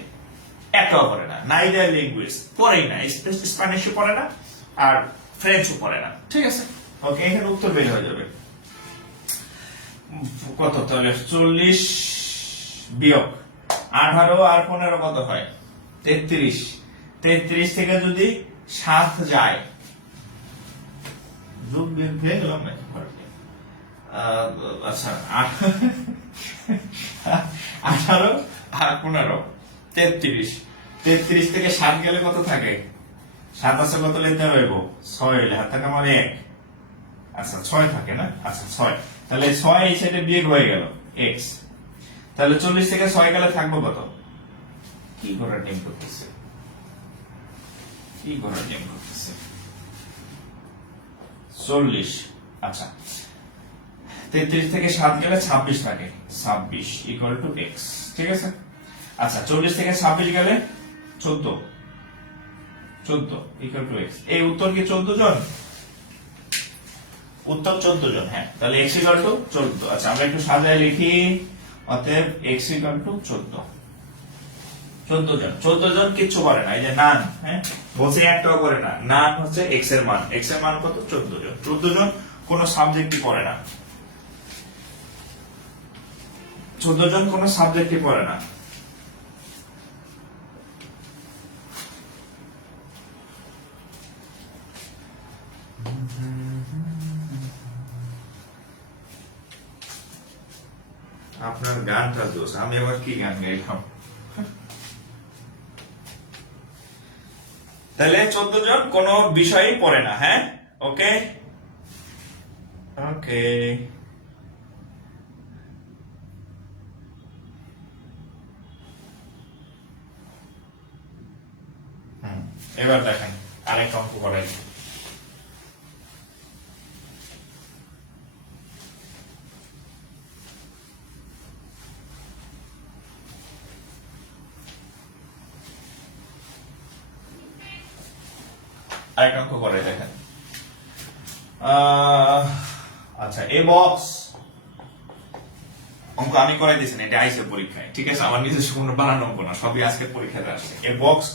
একটাও পড়ে না, নাইদার ল্যাঙ্গুয়েজ পড়েই না, স্প্যানিশও পড়ে না আর ফ্রেঞ্চও পড়ে না। ঠিক আছে, ওকে, এখানে উত্তর বের হয়ে যাবে কত, তাহলে 40 বিয়োগ 18 আর 15 কত হয়, 33। 33 থেকে যদি 7 যায়, যোগ বিয়োগ ভুলে গেলাম নাকি, আচ্ছা 18 আর 15 33। 33 থেকে 7 গেলে কত থাকে, 7 আছে কত লিখতে হবে, 6 হাত থাকে আমার 1, আচ্ছা 6 থাকে না, আচ্ছা 6, তাহলে 6 এই সাইডে বিয়োগ হয়ে গেল x, তাহলে 40 থেকে 6 গেলে থাকবে কত, কি করার নিয়ম করতেছে, কি করার নিয়ম করতেছে, 40, আচ্ছা 33 থেকে 7 গেলে 26 থাকে, 26 ইকুয়াল টু x। ঠিক আছে, আচ্ছা 40 থেকে 26 গেলে 14 ইকুয়াল টু x। এই উত্তর কি 14 জন, উত্তর 14 জন। হ্যাঁ, তাহলে x ইকুয়াল টু 14। আচ্ছা আমরা একটু সাজায় লিখি, অতএব x ইকুয়াল টু 14 জন। 14 জন কিচ্ছু করে না, এই যে নান, হ্যাঁ বলছে একটাও করে না, নান হচ্ছে x এর মান, x এর মান কত, 14 জন। 14 জন কোন সাবজেক্টই পড়ে না, 14 জন কোন সাবজেক্টই পড়ে না। আপনার গানটা দোষ, আমি আবার কি গান গাইলাম। তাহলে 14 জন কোন বিষয়ই পড়ে না। হ্যাঁ, ওকে ওকে, এবার দেখেন আরেক অঙ্ক করাই। আরেক অঙ্ক করে দেখেন, আচ্ছা এ বক্স, অঙ্ক আমি করাই দিয়েছেন, এটা আইসে পরীক্ষায়। ঠিক আছে, আমার নিজস্ব কোনো বানানো অঙ্ক না, সবই আজকে পরীক্ষাতে আসছে। এ box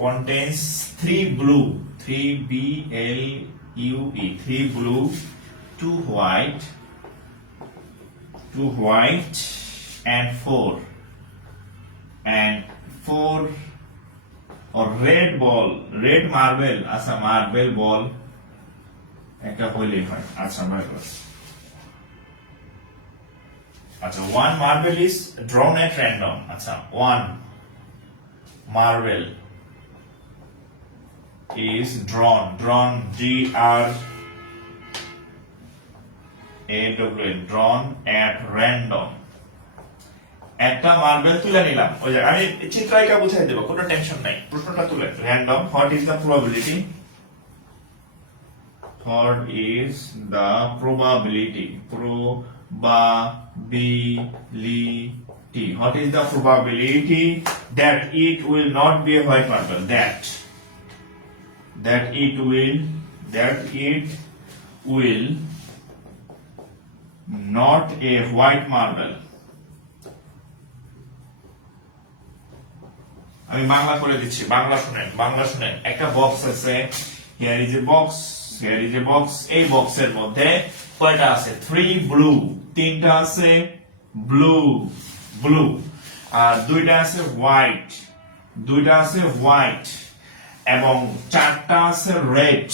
contains 3 blue, 3 BLUE, 3 blue, 2 white and 4 or red ball, red marble, আচ্ছা মার্বেল বল একটা হইলেই হয়। আচ্ছা আচ্ছা 1 marble is drawn at random, আচ্ছা 1 marble is drawn DRAWN, drawn at random। একটা মার্বেল তুলে নিলাম, ওই যে আমি চিত্রায়িকা বুঝাই দেবো, কোনো টেনশন নাই, প্রশ্নটা তুলে random. What is the probability, what is the probability probability. What is the probability that it will not be a white marble? That it will not a white marble. আমি বাংলা করে দিচ্ছি, বাংলা শুনেন। একটা বক্স আছে, here is a box, এই বক্সের মধ্যে কয়টা আছে? 3 ব্লু, তিনটা আছে ব্লু, আর দুইটা আছে হোয়াইট, এবং চারটা আছে রেড,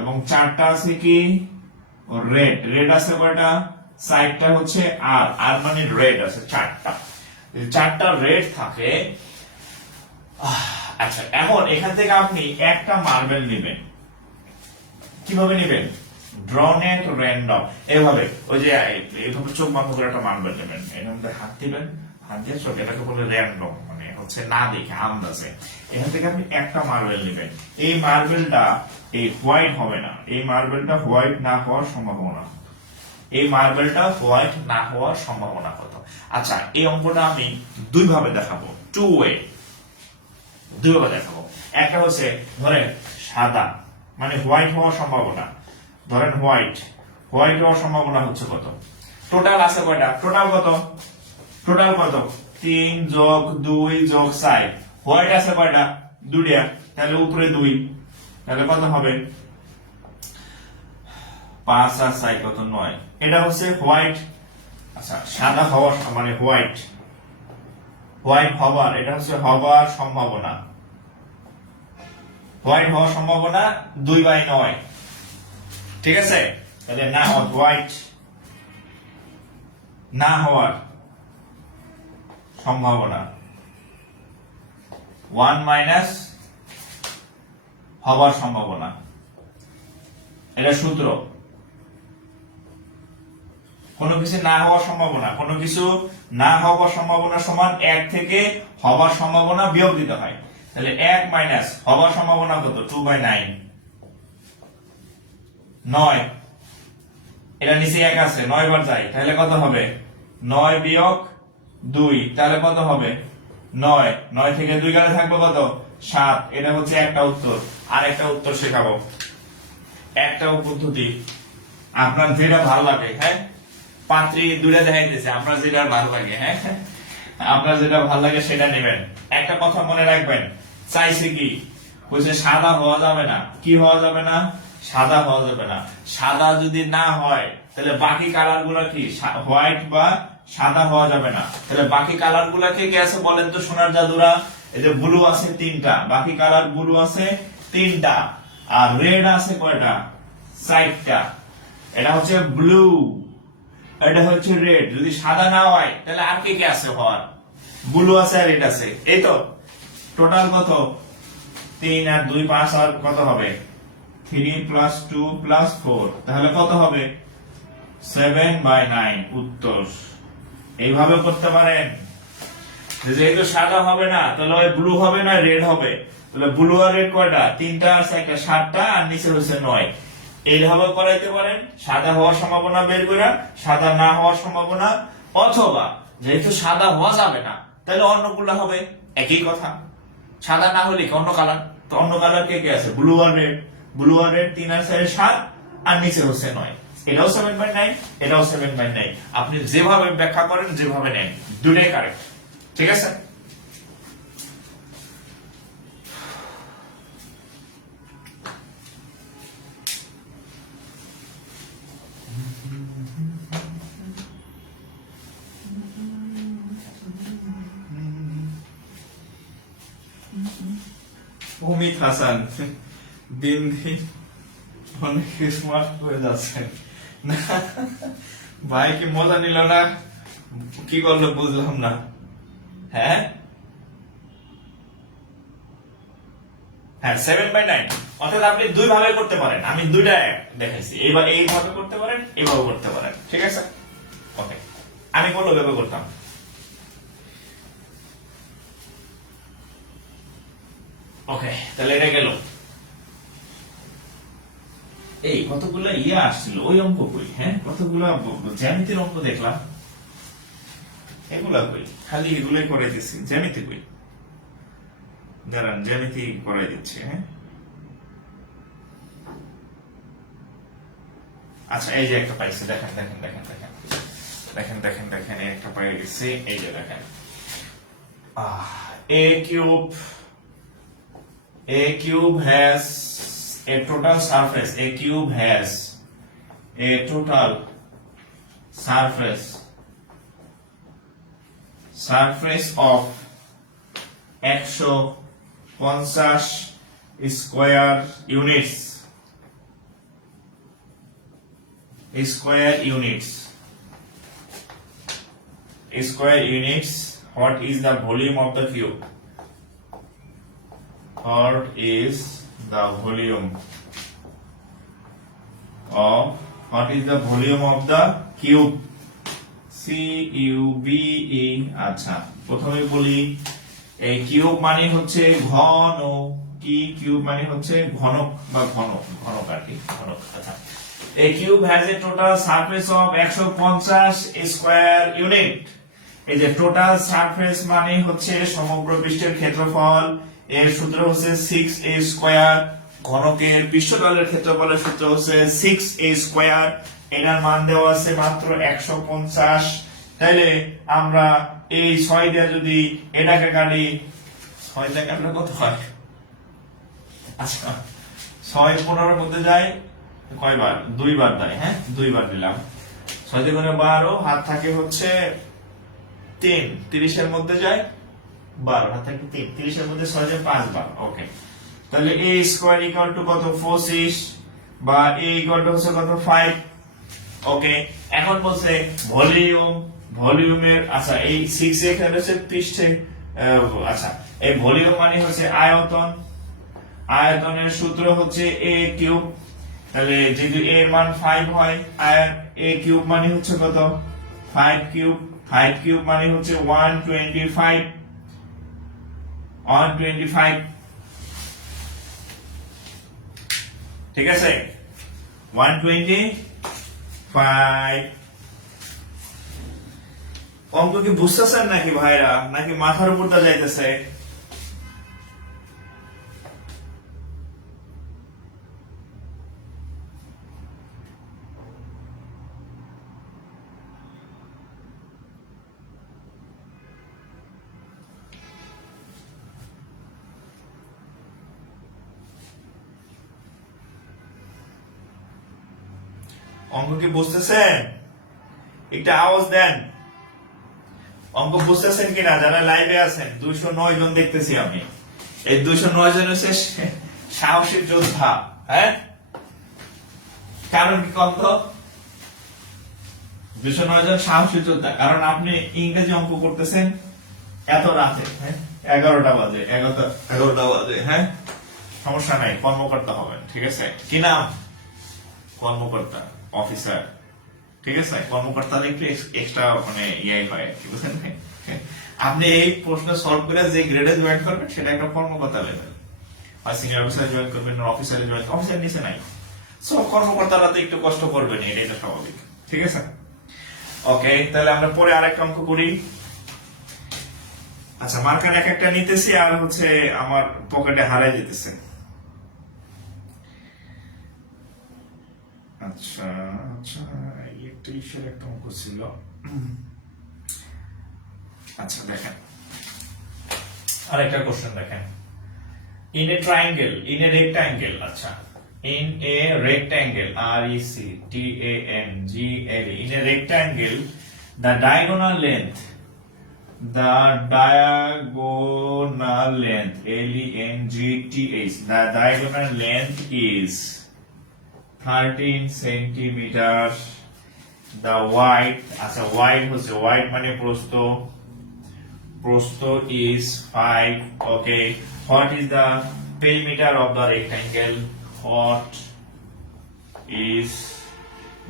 এবং চারটা আছে কি রেড আছে কয়টা? সাইডটা হচ্ছে আর মানে রেড আছে চারটা রেড থাকে। আচ্ছা, এখন এখান থেকে আপনি একটা মার্বেল নেবেন। কিভাবে নেবেন? ড্রন এট র্যান্ডম, এভাবে ওই যে এইভাবে চোখ বন্ধ করে একটা মার্বেল নেবেন, এর মধ্যে হাত দিবেন, হাত দিয়ে চোখ, এটাকে বলে র্যান্ডম, মানে হচ্ছে না দেখে আন্দাজে। এখান থেকে আপনি একটা মার্বেল নেবেন। এই মার্বেলটা এই হোয়াইট হবে না, এই মার্বেলটা হোয়াইট না হওয়ার সম্ভাবনা কত? আচ্ছা, এই অঙ্কটা আমি দুই ভাবে দেখাবো, দুইভাবে দেখাবো। একটা হচ্ছে ধরেন সাদা, মানে হোয়াইট হওয়ার সম্ভাবনা, ধরেন হোয়াইট হওয়ার সম্ভাবনা হচ্ছে কত? টোটাল আছে কয়টা? টোটাল কত? 3 যোগ 2 যোগ 4। হোয়াইট আছে কয়টা? দুইটা, তাহলে উপরে 2, তাহলে কত হবে? 5 আর 4 কত? 9। এটা হচ্ছে হোয়াইট। আচ্ছা, সাদা হওয়ার মানে হোয়াইট হওয়ার, এটা হচ্ছে হবার সম্ভাবনা। হোয়াইট হওয়ার সম্ভাবনা 2/9, ঠিক আছে? তাহলে না হোয়াইট না হওয়ার সম্ভাবনা 1 মাইনাস হবার সম্ভাবনা, এটা সূত্র। কোনো কিছু না হওয়ার সম্ভাবনা সমান 1 থেকে হবার সম্ভাবনা বিয়োগ দিতে হয়। তাহলে 1 মাইনাস হবার সম্ভাবনা কত? 2/9, 9। এটা নিচে 1 আছে, 9 বার যায়, তাহলে কত হবে? 9 বিয়োগ 2, তাহলে কত হবে? 9 থেকে 2 গেলে থাকবে কত? 7। এটা হচ্ছে একটা উত্তর। আর একটা উত্তর শেখাবো, একটা পদ্ধতি, আপনার যেটা ভালো লাগে। হ্যাঁ, পাত্রী দুইটা দেখাইতেছে, আপনার যেটা ভালো লাগে, হ্যাঁ আপনার যেটা ভালো লাগে সেটা নেবেন। একটা কথা মনে রাখবেন, চাইছে কি বলছে? সাদা হওয়া যাবে না। কি হওয়া যাবে না? সাদা হওয়া যাবে না। সাদা যদি না হয় তাহলে বাকি কালার গুলা কি? হোয়াইট বা সাদা হওয়া যাবে না। তাহলে বাকি কালার গুলা কি আছে বলেন তো সোনার জাদুরা? এই যে ব্লু আছে 3টা, বাকি কালার ব্লু আছে 3টা, আর রেড আছে কয়টা? 4টা। এটা হচ্ছে ব্লু, এটা হচ্ছে রেড। যদি সাদা না হয় তাহলে আর কি আছে হওয়ার? ব্লু আছে আর রেড আছে, এই তো। টোটাল কত? 3 আর 2 5, আর কত হবে? 3 + 2 + 4, তাহলে কত হবে? 7/9 উত্তর। এইভাবে করতে পারেন। যেহেতু সাদা হবে না, তাহলে ওই ব্লু হবে না রেড হবে। তাহলে ব্লু আর রেড কয়টা? 3টা আছে, একটা 7টা, আর নিচে হচ্ছে 9। এইভাবে করাইতে পারেন, সাদা হওয়ার সম্ভাবনা বের করে, সাদা না হওয়ার সম্ভাবনা। অথবা যেহেতু সাদা হওয়া যাবে না, তাহলে অন্যগুলো হবে, একই কথা। সাদা না হলে অন্য কালার, তো অন্য কালার কে আছে? ব্লু আর রেড 3 আর 4 7, আর নিচে হচ্ছে 9। এটাও 7/9, এটাও 7/9। আপনি যেভাবে ব্যাখ্যা করেন, যেভাবে নেন, দুটোই কারেক্ট, ঠিক আছে? অমিত হাসান দিন দিন অনেক স্মার্ট হয়ে যাচ্ছে। ভাই কি মজা নিল না? কি করলো বুঝলাম না। হ্যাঁ 7/9। অর্থাৎ আপনি দুই ভাবে করতে পারেন, আমি দুইটা দেখাইছি। এইবার এইভাবে করতে পারেন, এইভাবে করতে পারেন, ঠিক আছে? ওকে, আমি কোন ভাবে করতাম? ওকে, তাহলে এটা গেল। এই কতগুলো আসছিল ওই অঙ্ক কই, হ্যাঁ কতগুলো জ্যামিতির অঙ্ক দেখলাম, এগুলা কই, খালি এগুলোই করে দিচ্ছি, জ্যামিতি কই, দাঁড়ান জ্যামিতি করে দিচ্ছি, হ্যাঁ আচ্ছা এই যে একটা পাইছি, দেখেন দেখেন দেখেন দেখেন দেখেন দেখেন দেখেন এই একটা পাই গেছি, এই যে দেখেন a cube has a total surface, a cube has a total surface of 150 square units. What is the volume of the cube? What is the volume of the cube? C-U-B-E. আচ্ছা প্রথমে বলি এই কিউব মানে হচ্ছে ঘন, কি cube মানে হচ্ছে ঘনক বা ঘনক আর কি, ঘনক। আচ্ছা a cube has a total surface of 150 square unit. এই যে টোটাল সারফেস মানে হচ্ছে সমগ্র পৃষ্ঠের ক্ষেত্রফল, এর সূত্র হচ্ছে 6a স্কয়ার, ঘনকের পৃষ্ঠতলের ক্ষেত্রফলের সূত্র হচ্ছে 6a স্কয়ার, এটার মান দেওয়া আছে মাত্র 150। তাইলে আমরা এই 6 দিয়ে যদি এটাকে কাটি, 6 দিয়ে কাটলে কত হয়? আচ্ছা 6 15 এর মধ্যে যায় কয়বার? দুইবার দেয়, হ্যাঁ দুইবার দিলাম। 6 দিয়ে গুণে 12, হাত থাকে হচ্ছে 3, 30 এর মধ্যে যায় 12, হাত থাকে 3, 30 এর মধ্যে 6 যায় 5 বার। ওকে তাহলে a স্কয়ার ইকুয়াল টু কত? 25 বা a ইকুয়াল টু হচ্ছে কত? 5। ওকে এখন বলছে ভলিউমের, আচ্ছা এই 6 এখানে হচ্ছে পৃষ্ঠে, আচ্ছা এই ভলিউম মানে হচ্ছে আয়তন, আয়তনের সূত্র হচ্ছে a কিউব। তাহলে যদি a এর মান 5 হয়, a কিউব মানে হচ্ছে কত? 5 কিউব। 5 কিউব মানে হচ্ছে 125, ঠিক আছে 125। অঙ্ক কি বুঝতেছেন নাকি ভাইরা, নাকি মাথার উপর দা যাইতেছে? অঙ্ক কি বুঝতেছেন? একটা আওয়াজ দেন, অঙ্ক বুঝতেছেন কিনা যারা লাইভে আছেন। 209 জন দেখতেছি আমি, এই 209 জন হচ্ছে সাহসী যোদ্ধা, হ্যাঁ কারণ কি কত? 209 জন সাহসী যোদ্ধা, কারণ আপনি ইংরেজি অঙ্ক করতেছেন এত রাতে, হ্যাঁ 11টা বাজে, 11টা বাজে, হ্যাঁ সমস্যা নাই, কর্মকর্তা হবেন, ঠিক আছে কি নাম? কর্মকর্তা, অফিসার, ঠিক আছে কর্মকর্তা একটু এক্সট্রা মানে ইয়াই হয় আর কি, বুঝলেন? আপনি এই প্রশ্ন সলভ করে যে গ্রেডে জয়েন করবেন সেটা একটা কর্মকর্তা লেভেল, হয় সিনিয়র অফিসারে জয়েন করবেন, অফিসারে জয়েন, অফিসার নিচে নাই, সো কর্মকর্তারা তো একটু কষ্ট করবেন, এটাই তো স্বাভাবিক, ঠিক আছে? ওকে তাহলে আমরা পরে আরেকটা অঙ্ক করি। আচ্ছা মার্কার এক একটা নিতেছি আর হচ্ছে আমার পকেটে হারাই যেতেছে। আচ্ছা আচ্ছা একটা ইস্যুর একটা অঙ্ক ছিল। আচ্ছা দেখেন আরেকটা কোশ্চেন দেখেন, in a triangle, in a rectangle, আচ্ছা in a rectangle, rectangle, in a rectangle the diagonal length, length, the diagonal length is 13 centimeters. The wide, আচ্ছা wide হচ্ছে wide মানে প্রস্থ is 5. Okay, what is the perimeter of the rectangle? What is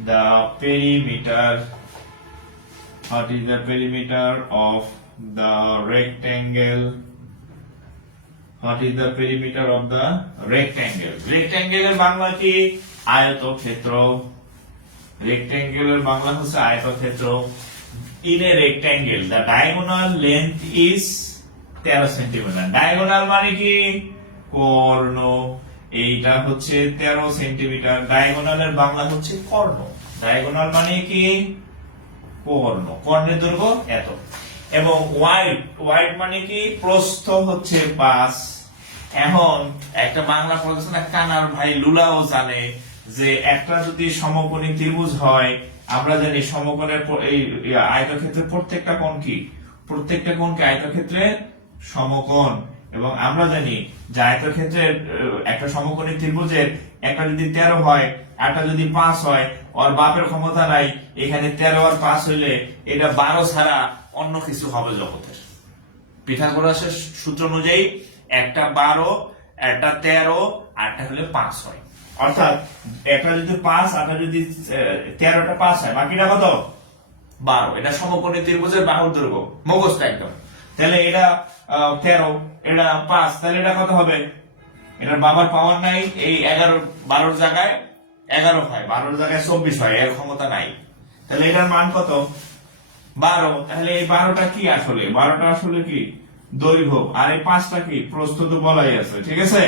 the perimeter? What is the perimeter of the rectangle? What is the perimeter of the rectangle? Rectangle এর বাংলা কি? আয়তক্ষেত্র, রেক্টেঙ্গেলের বাংলা হচ্ছে আয়তক্ষেত্র। In a rectangle the diagonal length is 13 centimetre. Diagonal মানে কি? কর্ণ। এইটা হচ্ছে 13 centimetre. ডায়াগোনালের Bangla হচ্ছে কর্ণ। ডায়াগোনাল মানে কি? কর্ণ। কর্ণের দৈর্ঘ্য এত। এবং ওয়াইড মানে কি? প্রস্থ হচ্ছে 5। এখন একটা বাংলা পড়তেছে না, কানার ভাই লুলাও জানে যে একটা যদি সমকোণী ত্রিভুজ হয়, আমরা জানি সমকোণের এই আয়তক্ষেত্রের প্রত্যেকটা কোণ কি? প্রত্যেকটা কোণকে আয়তক্ষেত্রের সমকোণ। এবং আমরা জানি যে আয়তক্ষেত্রের একটা সমকোণী ত্রিভুজের একটা যদি 13 হয়, একটা যদি 5 হয়, ওর বাপের ক্ষমতা নাই এখানে 13 আর 5 হইলে এটা 12 ছাড়া অন্য কিছু হবে জগতের। পিথাগোরাসের সূত্র অনুযায়ী একটা 12, একটা 13, আরটা হলে 5 হয়। অর্থাৎ একটা যদি 5, আরটা যদি 13টা 5 হয়, বাকিটা কত? 12। এটা সমকোণী ত্রিভুজের বাহুর দৈর্ঘ্য, মুখস্থ একদম। তাহলে এটা 13, এটা 5, তাহলে এটা কত হবে? এটার বাবার পাওয়ার নাই, এই 11 12 জায়গায় 11 হয়, 12 জায়গায় 24 হয়, এর ক্ষমতা নাই। তাহলে এটার মান কত? 12। তাহলে এই 12টা কি আসলে? 12টা আসলে কি? দৈর্ঘ্য। আর এই 5টা কি? প্রস্থ। তো বলাই আছে, ঠিক আছে?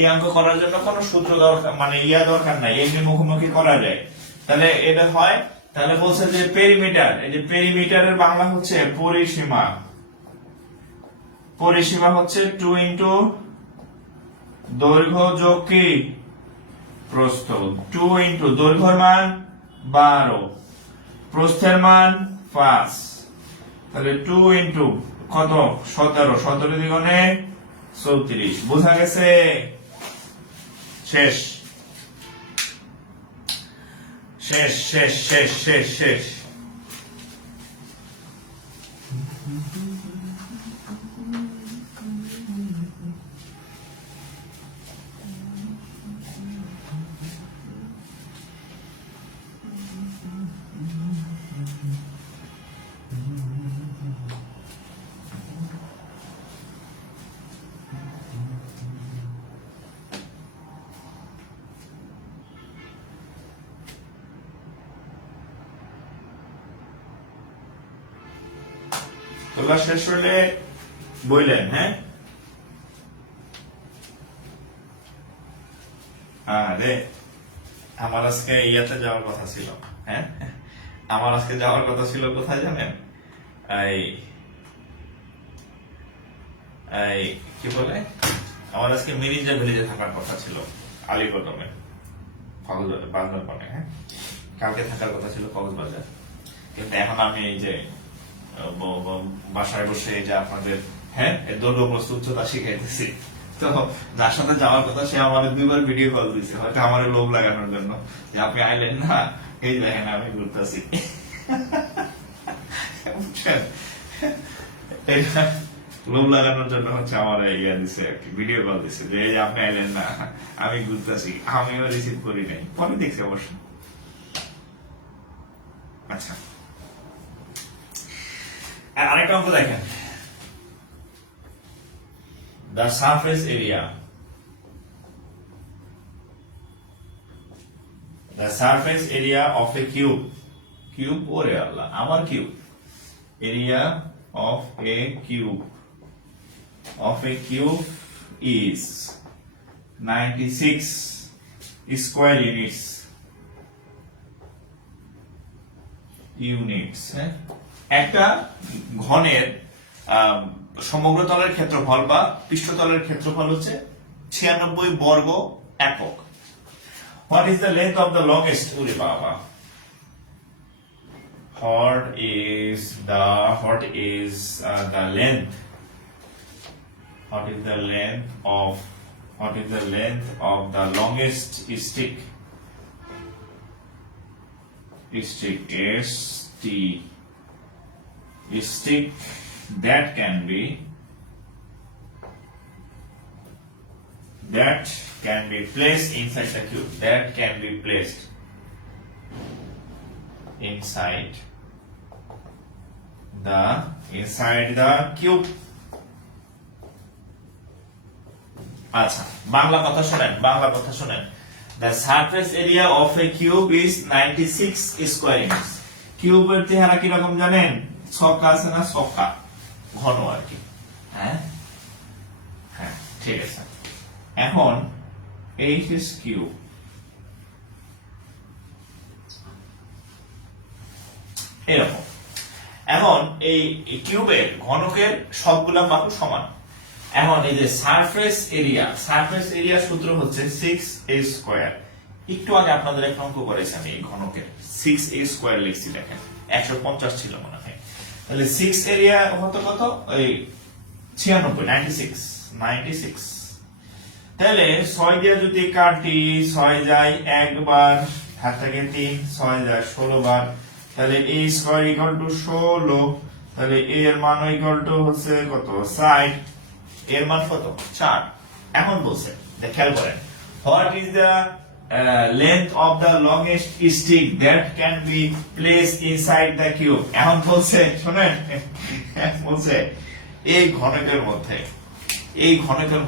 এই অঙ্ক করার জন্য কোনো সূত্র দরকার মানে দরকার নাই, এমনি মুখোমুখি করা যায়। তাহলে এটা হয়। তাহলে বলছে যে পেরিমিটার, এই যে পেরিমিটারের বাংলা হচ্ছে পরিসীমা। পরিসীমা হচ্ছে 2 ইন্টু দৈর্ঘ্য যোগ কি? প্রস্থ। 2 ইন্টু দৈর্ঘ্যের মান 12, প্রস্থের মান 5। তাহলে 2 ইন্টু কত? 17, 17 দ্বিগুণে 34। বোঝা গেছে? শেষ শেষ শেষ শেষ শেষ শেষ। তোলা শেষ হলে বললেন, হ্যাঁ? আরে আমার আজকে ইয়াতে যাওয়ার কথা ছিল, হ্যাঁ? আমার আজকে যাওয়ার কথা ছিল কোথায় জানেন? এই কি বলে, আমার আজকে মিরিঞ্জা ভিলেজে থাকার কথা ছিল, আলীকদমে, বান্দরবনে। হ্যাঁ, কালকে থাকার কথা ছিল কক্সবাজার। কিন্তু এখন আমি এই যে বাসায় বসে এই যে আপনাদের দৈর্ঘ্য প্রস্থ উচ্চতা শিখাইতেছি। তো যার সাথে যাওয়ার কথা সে আমাদের 2বার ভিডিও কল দিচ্ছে, হয়তো আমার লোভ লাগানোর জন্য যে আপনি আইলেন না, এই দেখেন আমি ঘুরতেছি। বুঝছেন? লোভ লাগানোর জন্য হচ্ছে আমার ইয়া দিছে আর কি, ভিডিও কল দিচ্ছে যে আপনি আইলেন না, আমি ঘুরতেছি। আমিও রিসিভ করি নাই, পরে দেখছি অবশ্য। আচ্ছা, আরেকটা অঙ্ক দেখেন। The surface area. The surface area of a cube. Cube ওরে আল্লাহ, আমার cube. Area of a cube. Of a cube is 96 square units. হ্যাঁ, একটা ঘনের সমগ্র তলের ক্ষেত্রফল বা পৃষ্ঠতলের ক্ষেত্রফল হচ্ছে 96 বর্গ একক। What is the length of the longest? ওরে বাবা, what is the length? What is the length of the longest stick? Stick that can be placed inside the cube. That can be placed inside the cube. আচ্ছা, বাংলা কথা শুনেন। the surface area of a cube is 96 square inches. কিউবের চেহারা কি রকম জানেন? ছক্কা আছে না, ছক্কা ঘন আর কি। হ্যাঁ হ্যাঁ ঠিক আছে। এখন h is cube, এরকম। এখন এই কিউবের ঘনকের সবগুলা বাহু সমান। এখন এই যে সারফেস এরিয়া সূত্র হচ্ছে 6a স্কয়ার। একটু আগে আপনাদের একটা অঙ্ক করেছি আমি এই ঘনকের, 6a স্কয়ার লিখছি, দেখেন 150 ছিল মনে হয়। তাহলে 6 এরিয়া হতো কত? এই 96, 96। তাহলে 6 দিয়ে যদি কাটি, 6 যায় একবার, হাত থেকে 3, 6 যায় 16 বার, তাহলে a স্কয়ার ইকুয়াল টু 16। তাহলে a এর মান ইকুয়াল টু হচ্ছে কত? 60। এর মান কত? 4। এখন বলছে, খেয়াল করেন, what is the length of the longest stick that can be placed inside the cube. এখন বলছে, শুনেন, বলছে এই ঘনকের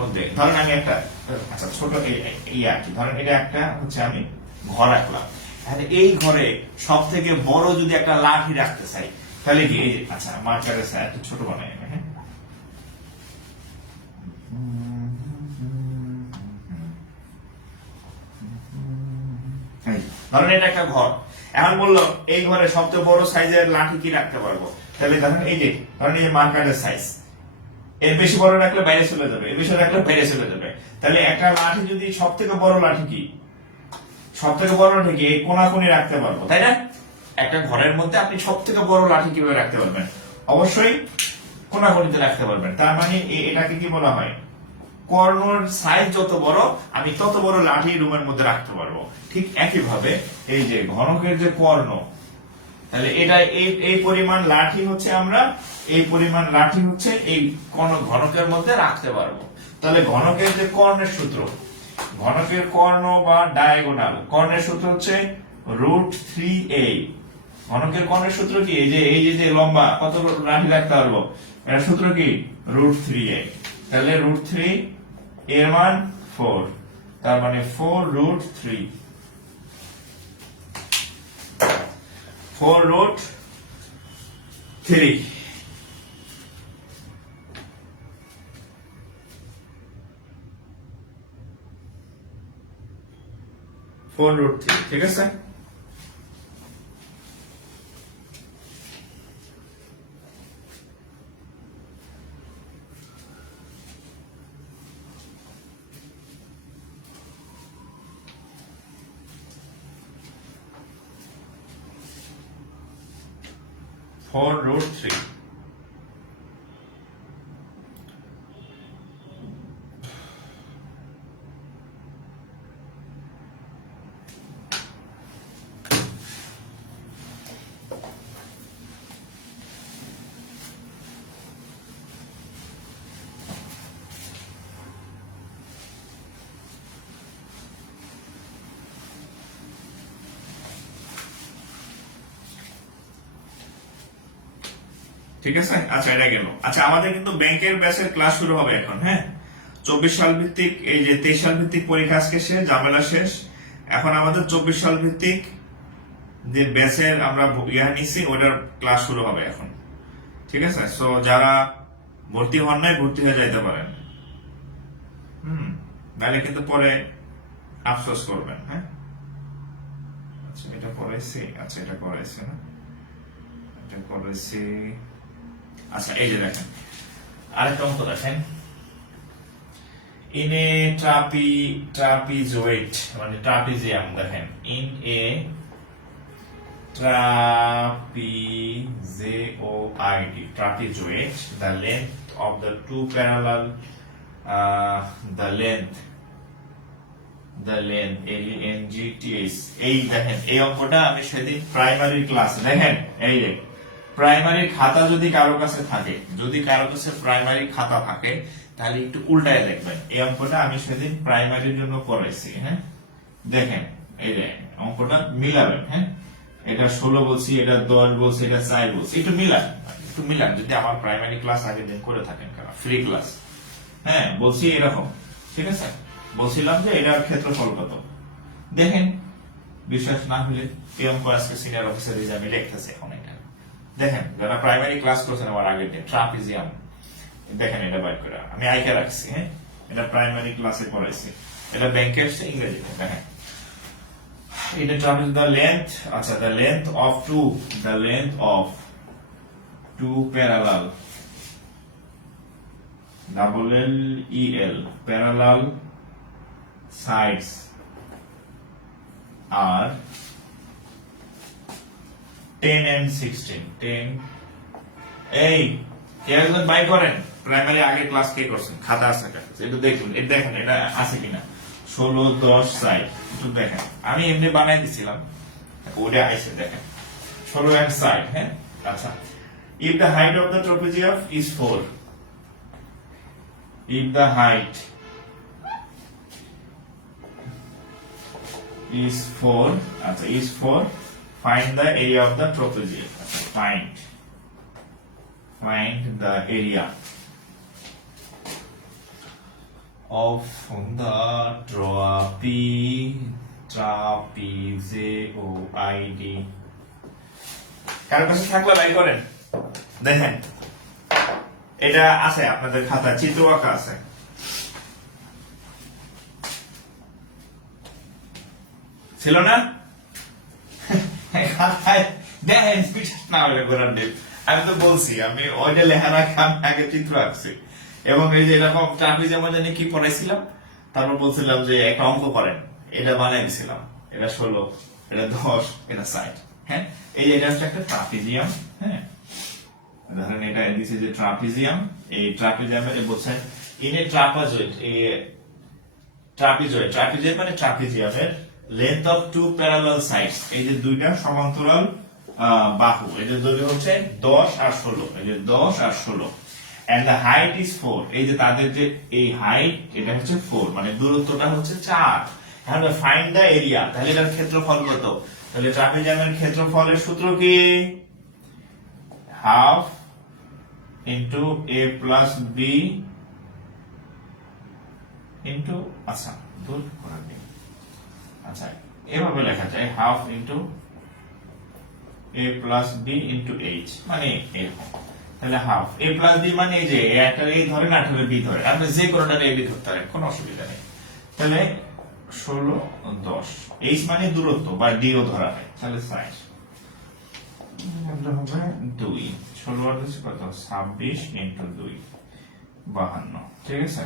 মধ্যে ধরেন আমি একটা, আচ্ছা ছোট এই আর কি, ধরেন এটা একটা হচ্ছে আমি ঘর রাখলাম। তাহলে এই ঘরে সব থেকে বড় যদি একটা লাঠি রাখতে চাই, তাহলে কি এই যে, আচ্ছা মার্কারের সাথে একটু ছোট বানাই, হ্যাঁ ধরেন এটা একটা ঘর। এখন বললো এই ঘরে সবচেয়ে বড় সাইজের লাঠি কি রাখতে পারবো, তাহলে ধরেন এই যে, ধরেন এই যে মার্কারের সাইজ, এর বেশি বড় রাখলে বাইরে চলে যাবে, এর বেশি রাখলে বাইরে চলে যাবে। তাহলে একটা লাঠি যদি সব থেকে বড় লাঠি কি, এই কোনাকুনি রাখতে পারবো, তাই না? একটা ঘরের মধ্যে আপনি সব থেকে বড় লাঠি কিভাবে রাখতে পারবেন? অবশ্যই কোনাকুনিতে রাখতে পারবেন। তার মানে এটাকে কি বলা হয়? কর্ণর সাইজ যত বড়, আমি তত বড় লাঠি রুমের মধ্যে রাখতে পারবো। ঠিক একই ভাবে এই যে ঘনকের যে কর্ণ, তাহলে এটা এই পরিমাণ লাঠি হচ্ছে আমরা এই ঘনকের মধ্যে রাখতে পারবো। তাহলে ঘনকের যে কর্ণের সূত্র, ঘনকের কর্ণ বা ডায়াগোনাল কর্ণের সূত্র হচ্ছে √3a। ঘনকের কর্ণের সূত্র কি? এই যে লম্বা কত লাঠি রাখতে পারবো, এর সূত্র কি? √3a। তাহলে √3 এর মান 4, তার মানে 4√3, 4√3। ঠিক আছে। √3। ঠিক আছে। আচ্ছা এটা গেল। আচ্ছা আমাদের কিন্তু ব্যাংকের ব্যাচের ক্লাস শুরু হবে এখন, হ্যাঁ 24 সাল ভিত্তিক, এই যে 23 সাল ভিত্তিক পরীক্ষা আজকে শেষ, ঝামেলা শেষ। এখন আমাদের 24 সাল ভিত্তিক যে ব্যাচের আমরা নিচ্ছি ওটার ক্লাস শুরু হবে এখন, ঠিক আছে। সো যারা ভর্তি হন নাই ভর্তি হয়ে যাইতে পারেন, নাহলে কিন্তু পরে আফসোস করবেন। হ্যাঁ আচ্ছা এটা করাইছি, আচ্ছা এটা করাইছি না, এটা করাইছি। আচ্ছা এই যে দেখেন আরেকটা অঙ্ক দেখেন, ইন এ ট্রাপিজয়েড মানে ট্রাপিজিয়াম, দেখেন in a trapezoid the length of the two parallel the length LNGTS। এই দেখেন এই অঙ্কটা আমি সেদিন প্রাইমারি ক্লাসে, দেখেন এই যে প্রাইমারি খাতা যদি কারো কাছে থাকে, প্রাইমারি খাতা থাকে তাহলে একটু উল্টায় দেখবেন। এই অঙ্কটা আমি সেদিন প্রাইমারির জন্য করাইছি, হ্যাঁ দেখেন এই যে অঙ্কটা মিলাবেন। হ্যাঁ এটা 16 বলছি, এটা 10 বলছি, এটা 4 বলছি, একটু মিলান যদি আমার প্রাইমারি ক্লাস আগের দিন করে থাকেন, কারণ ফ্রি ক্লাস। হ্যাঁ বলছি এরকম, ঠিক আছে। বলছিলাম যে এটার ক্ষেত্রফল কত, দেখেন, বিশ্বাস না হলে এই অঙ্ক আজকে সিনিয়র অফিসার আমি লিখতেছি এখন এটা। দেখেন, যারা প্রাইমারি ক্লাস করছেন আমার আগের দিন, ট্রাপিজিয়াম, দেখেন এটা বাইর করে আমি আইকে রাখছি। হ্যাঁ, এটা প্রাইমারি ক্লাসে পড়াইছি, এটা ব্যাংকে আসছে ইংরেজিতে। দেখেন এটা ট্রাপিজ, দ্য লেন্থ, আচ্ছা the length of two parallel, parallel sides are 10 and 16. 10 এই কেউ একজন বাই করেন, প্রাইমারি আগে ক্লাস কে করছেন, খাতা আছে কাছে, একটু দেখুন, এটা দেখেন এটা আছে কিনা। 16 10 সাইড একটু দেখেন, আমি এমনি বানাই দিছিলাম, ওটা আইছে দেখেন 16 and side। হ্যাঁ, আচ্ছা, if the height of the trapezium is 4, if the height is 4, find the area of the trapezium। Find the area of the trapezoid। কার কাছে থাকলে বাই করেন, দেখেন এটা আছে আপনাদের খাতা, চিত্র আঁকা আছে। ছিল না? দেখেন না হলে করার নেই, আমি তো বলছি আমি ওইটা লেখা রাখা আগে চিত্র আঁকছি, এবং এই যে এরকম ট্রাপিজিয়াম জানি কি পড়াইছিলাম, তারপর বলছিলাম যে একটা অঙ্ক করেন, এটা বানাই দিছিলাম, এটা 16, এটা 10, এটা 60। হ্যাঁ, এই এটা হচ্ছে একটা ট্রাপিজিয়াম। হ্যাঁ, ধরেন এটা দিছে যে ট্রাপিজিয়াম, এই ট্রাপিজিয়ামের বলছে ইন এ ট্রাপাজয়েড, ট্রাপিজয়েড মানে ট্রাপিজিয়ামের length of two parallel sides, এই যে দুইটা সমান্তরাল বাহু, এই যে দৈর্ঘ্য হচ্ছে 10 আর 16, এই যে 10 আর 16, এন্ড দ্য হাইট ইজ 4, এই যে তাদের যে এই হাইট এটা হচ্ছে 4, মানে দূরত্বটা হচ্ছে 4। এখন ফাইন্ড দ্য এরিয়া, তাহলে এটার ক্ষেত্রফল কত? তাহলে ট্রাপিজিয়ামের ক্ষেত্রফলের সূত্র কি? Half into a plus b into, আচ্ছা দূর করার নেই, আচ্ছা এভাবে লেখা যায় half into a plus b into h, মানে এরকম। তাহলে হাফ a প্লাস b মানে এই যে একটা a ধরেন, একটা b ধরেন, আপনি যে কোনটা a b ধরতে পারেন, কোনো অসুবিধা নেই। তাহলে 16 10, h মানে দূরত্ব বা d ও ধরা হয়, তাহলে সাইড হবে 2, 16 আর 2 কত? 26 ইন্টু 2 52। ঠিক আছে,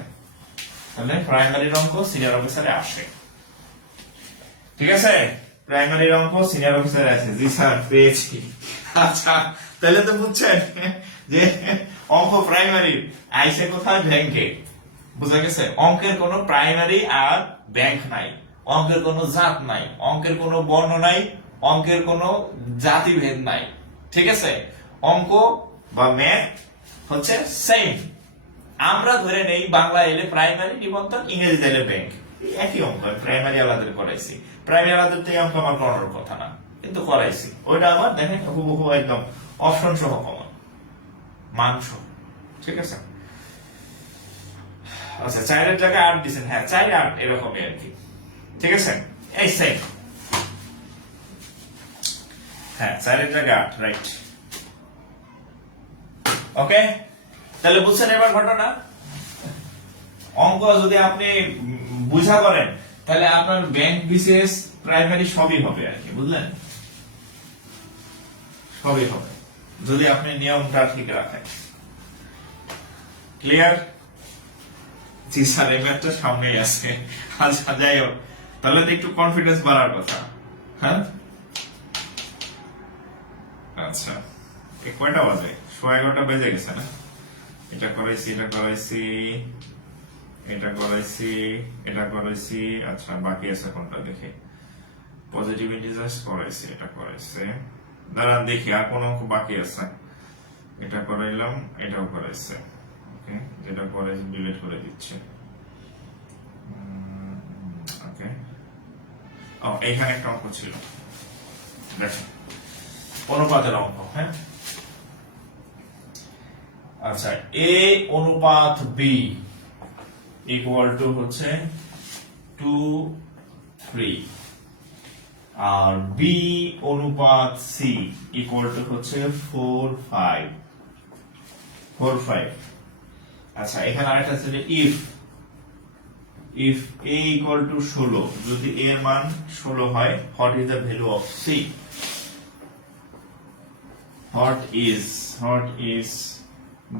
তাহলে প্রাইমারির অঙ্ক সিনিয়র অফিসারে আসে। ঠিক আছে, প্রাইমারির অঙ্ক সিনিয়র অফিসারে আসে। জি স্যার, পেয়েছি। আচ্ছা, তাহলে তো বুঝছেন যে অঙ্ক প্রাইমারি আইসে কোথায়? ব্যাংকে। বুঝা গেছে? অঙ্কের কোনো প্রাইমারি আর ব্যাংক নাই, অঙ্কের কোনো জাত নাই, অঙ্কের কোনো বর্ণ নাই, অঙ্কের কোনো জাতিভেদ নাই। ঠিক আছে, অঙ্ক বা ম্যাথ হচ্ছে সেম। আমরা ধরে নেই বাংলা এলে প্রাইমারি নিবন্ধন, ইংরেজি এলে ব্যাংক, একই অঙ্ক। প্রাইমারি আলাদের করাইছি, প্রাইমারি আলাদের থেকে অঙ্ক আমার করানোর কথা না, কিন্তু করাইছি। ওইটা আবার দেখেন হুবহু একদম অপশন সহ কমন, মাংস। ঠিক আছে, আচ্ছা 4 জায়গায় 8 দিচ্ছেন। হ্যাঁ, 4 8 এরকমই আর কি। ঠিক আছে, এই সেম। হ্যাঁ, 4 জায়গায় 8, রাইট। ওকে, তাহলে বুঝছেন এবার ঘটনা। অঙ্ক যদি আপনি বুঝা করেন, তাহলে আপনার ব্যাংক বিসিএস প্রাইমারি সবই হবে আর কি, বুঝলেন? সবই হবে যদি আপনি নিয়মটা ঠিক রাখেন। ক্লিয়ার? জি স্যার, এই ম্যাথটা সামনেই আছে। আচ্ছা, যাই হোক, তাহলে তো একটু কনফিডেন্স বাড়ার কথা। হ্যাঁ, আচ্ছা, কয়টা বাজে? 11:15 বেজে গেছে না? এটা করাইছি, এটা করাইছি, এটা করাইছি, এটা করাইছি। আচ্ছা, বাকি আছে কোনটা দেখে? পজিটিভ ইন্টিজার্স করাইছি, এটা করাইছে। দাঁড়ান দেখি আর কোন অঙ্ক বাকি আছে। এটা করাইলাম, এটাও করাইছে। ওকে, যেটা করাইছি ডিলিট করে দিচ্ছি। ওকে, ও এইখানে একটা অঙ্ক ছিল, দেখেন অনুপাতের অঙ্ক। হ্যাঁ, আচ্ছা, a অনুপাত b ইকুয়াল টু হচ্ছে 2:3। আর বি অনুপাত সি ইকুয়াল টু হচ্ছে 4 5। আচ্ছা এখানে আরেকটা আছে যে if a equal to 16, যদি a এর মান 16 হয়, what is the value of c? What is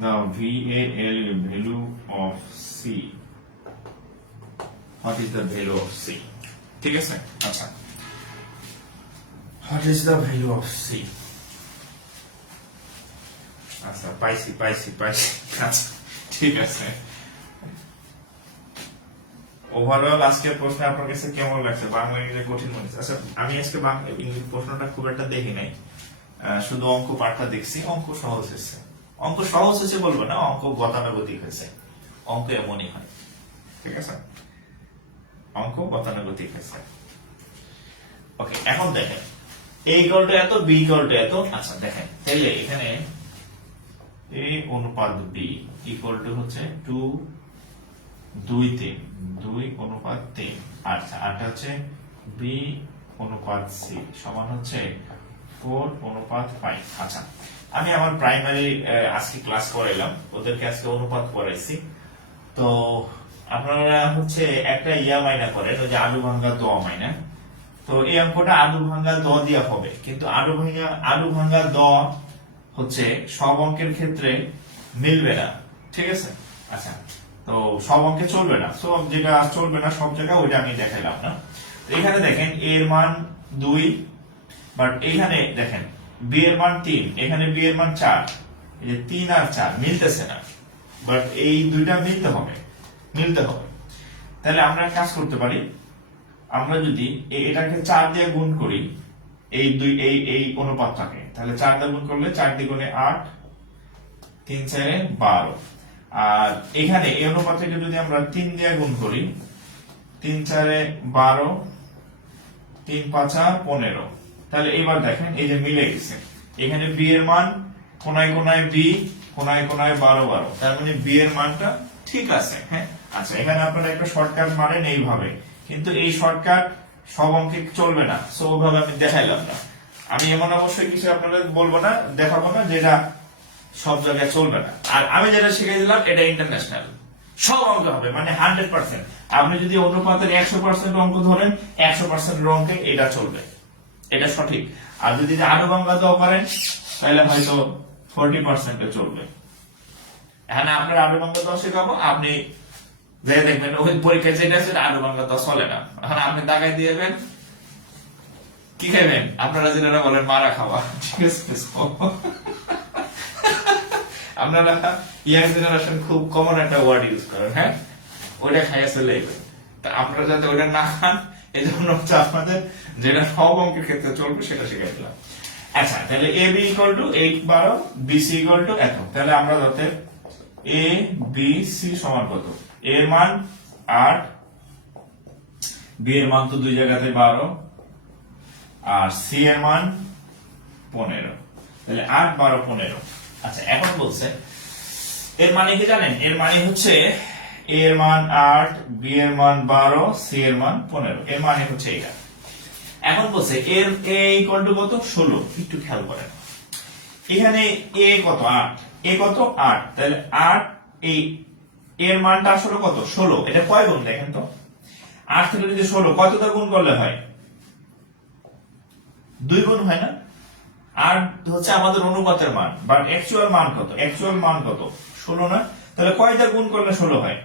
the value of c? What is the value of c? ঠিক আছে? আচ্ছা what is the value of c? আচ্ছা পাইছি আচ্ছা ঠিক আছে। ওভারঅল আজকের প্রশ্ন আপনার কাছে কেমন লাগছে? বাংলা ইংরেজি কঠিন মনে হচ্ছে? আচ্ছা আমি আজকে বাংলা ইংরেজি প্রশ্নটা খুব একটা দেখি নাই, শুধু অঙ্ক পাঠটা দেখছি। অঙ্ক সহজ হয়েছে বলবো না, অঙ্ক গতানুগতিক হয়েছে। অঙ্ক এমনই হয়, ঠিক আছে, অঙ্ক গতানুগতিক হয়েছে। ওকে এখন দেখেন a ইকুয়াল টু এত, b ইকুয়াল টু এত। আচ্ছা দেখেন তাহলে এখানে a অনুপাত b ইকুয়াল টু হচ্ছে 2:3 আচ্ছা আরটা হচ্ছে b অনুপাত c সমান হচ্ছে 4:5। আচ্ছা আমি আমার প্রাইমারি আজকে ক্লাস করাইলাম, ওদেরকে আজকে অনুপাত করাইছি। তো আপনারা হচ্ছে একটা মাইনা করেন, ওই যে আলু ভাঙ্গা দোয়া মাইনা। তো এই অঙ্কটা আলু ভাঙ্গা দ দিয়া হবে, কিন্তু আলু ভাঙ্গা দ হচ্ছে সব অঙ্কের ক্ষেত্রে মিলবে না, ঠিক আছে। আচ্ছা তো সব অঙ্কে চলবে না, সব যেটা চলবে না সব জায়গায় ওইটা আমি দেখাইলাম না। এখানে দেখেন এর মান 2, বাট এখানে দেখেন বি এর মান 3, এখানে বি এর মান 4, এই যে 3 আর 4 মিলতেছে না, বাট এই দুইটা মিলতে হবে। তাহলে আমরা কাজ করতে পারি, আমরা যদি এটাকে 4 দিয়ে গুণ করি এই অনুপাতটাকে, তাহলে 4 দিয়ে গুণ করলে 4 দ্বিগুণে 8, 3 4 12। আর এখানে এই অনুপাতটাকে যদি আমরা 3 দিয়ে গুণ করি, 3 4 12, 3 5 15। তাহলে এবার দেখেন এই যে মিলে গেছে, এখানে বি এর মান কোনায় কোনায় বি, কোনায় কোনায় 12 12, তার মানে বি এর মানটা ঠিক আছে। হ্যাঁ আচ্ছা এখানে আপনারা একটা শর্টকাট মারেন এইভাবে, কিন্তু এই শর্টকাট সব অঙ্কে চলবে না, সো ওইভাবে আমি দেখাইলাম না। আমি এমন অবশ্যই কিছু আপনাদের বলবো না, দেখাবো না যেটা সব জায়গায় চলবে না। আর আমি যেটা শিখিয়ে দিলাম এটা ইন্টারন্যাশনাল, সব অঙ্ক হবে, মানে 100%। আপনি যদি অনুপাতের 100% অঙ্ক ধরেন, 100% অঙ্কে এটা চলবে, এটা সঠিক। আর যদি আরো ভাঙ্গা দাও করেন তাহলে হয়তো 40% চলবে। এখানে আপনার আরো ভাঙ্গা দাও শেখাবো, আপনি দেখবেন ওই পরীক্ষা যেটা সেটা আলু ভাঙ্গা তো চলে না। এখন আপনি দাগাই দিয়েবেন, কি খাবেন? আপনারা যেটা বলেন মারা খাওয়া, ঠিক আছে। আপনারা ইয়াং জেনারেশন খুব কমন একটা ওয়ার্ড ইউজ করেন, হ্যাঁ ওইটা খাইয়া চলে যাবেন। তা আপনারা যাতে ওইটা না খান এই জন্য হচ্ছে আপনাদের যেটা সব অঙ্কের ক্ষেত্রে চলবে সেটা শিখাই দিলাম। আচ্ছা তাহলে A B equal to 8 12, B C equal to এত। তাহলে আমরা যাতে এ বি সি সমান কত? এর মান 8, বি এর মান তো দুই জায়গাতে 12, আর সি এর মান 15। তাহলে 8 12 15। আচ্ছা এখন বলছে এর মানে কি জানেন? এর মানে হচ্ছে এ এর মান 8, বি এর মান 12, সি এর মান 15, এর মানে হচ্ছে এটা। এখন বলছে এর এ ইকুয়াল টু কত? 16। একটু খেয়াল করেন এখানে এ কত? 8, এ কত? 8। তাহলে 8 এই এর মানটা আসলে কত? 16। এটা কয় গুণ দেখেন তো? 8 থেকে যদি 16 কতটা গুণ করলে হয়? 2 গুণ হয় না? 8 হচ্ছে আমাদের অনুপাতের মান, বাট অ্যাকচুয়াল মান কত? অ্যাকচুয়াল মান কত? 16 না? তাহলে কয়টা গুণ করলে 16 হয়?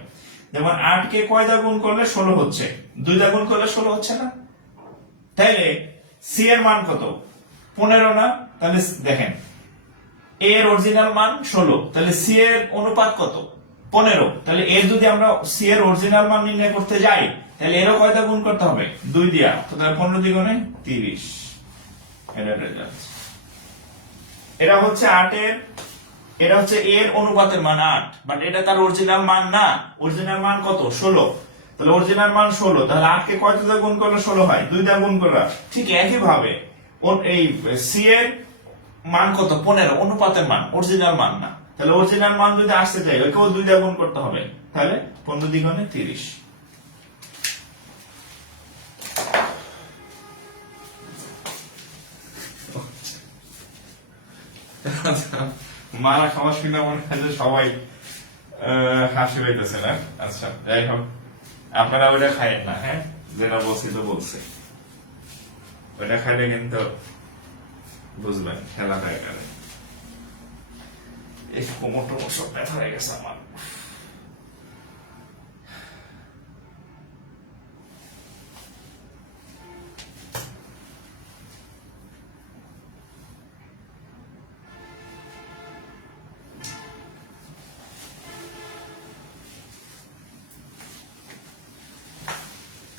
যেমন 8 কে কয়টা গুণ করলে 16 হচ্ছে? 2 দা গুণ করলে 16 হচ্ছে না? তাইলে সি এর মান কত? 15 না? তাহলে দেখেন এ এর অরিজিনাল মান 16, তাহলে সি এর অনুপাত কত? 15। তাহলে এর যদি আমরা সি এর অরিজিনাল মান নির্ণয় করতে যাই তাহলে এরও কয়টা গুণ করতে হবে? 2 দিয়া। তাহলে 15 দ্বিগুণে 30। এটা হচ্ছে 8 এর, এটা হচ্ছে এর অনুপাতের মান 8, বাট এটা তার অরিজিনাল মান না। অরিজিনাল মান কত? 16। তাহলে অরিজিনাল মান 16, তাহলে 8 কে কয়টা দিয়ে গুণ করলে 16 হয়? 2 দিয়ে গুণ করলে। ঠিক একই ভাবে এই সি এর মান কত? 15, অনুপাতের মান, অরিজিনাল মান না। তাহলে অরিজিনাল মান যদি আসতে চাই ওইকেও 2 দিয়ে গুণ করতে হবে, তাহলে 15 দ্বিগুণে 30। মারা খাওয়া শুনে মনে হয় যে সবাই হাসি পাইতেছে না। আচ্ছা যাই হোক, আপনারা ওইটা খাইেন না, হ্যাঁ যেটা বলছি তো বলছি, ওইটা খাইলে কিন্তু বুঝবেন খেলাটা এখানে। এই কোমর টোমর সব ব্যথা হয়ে গেছে আমার।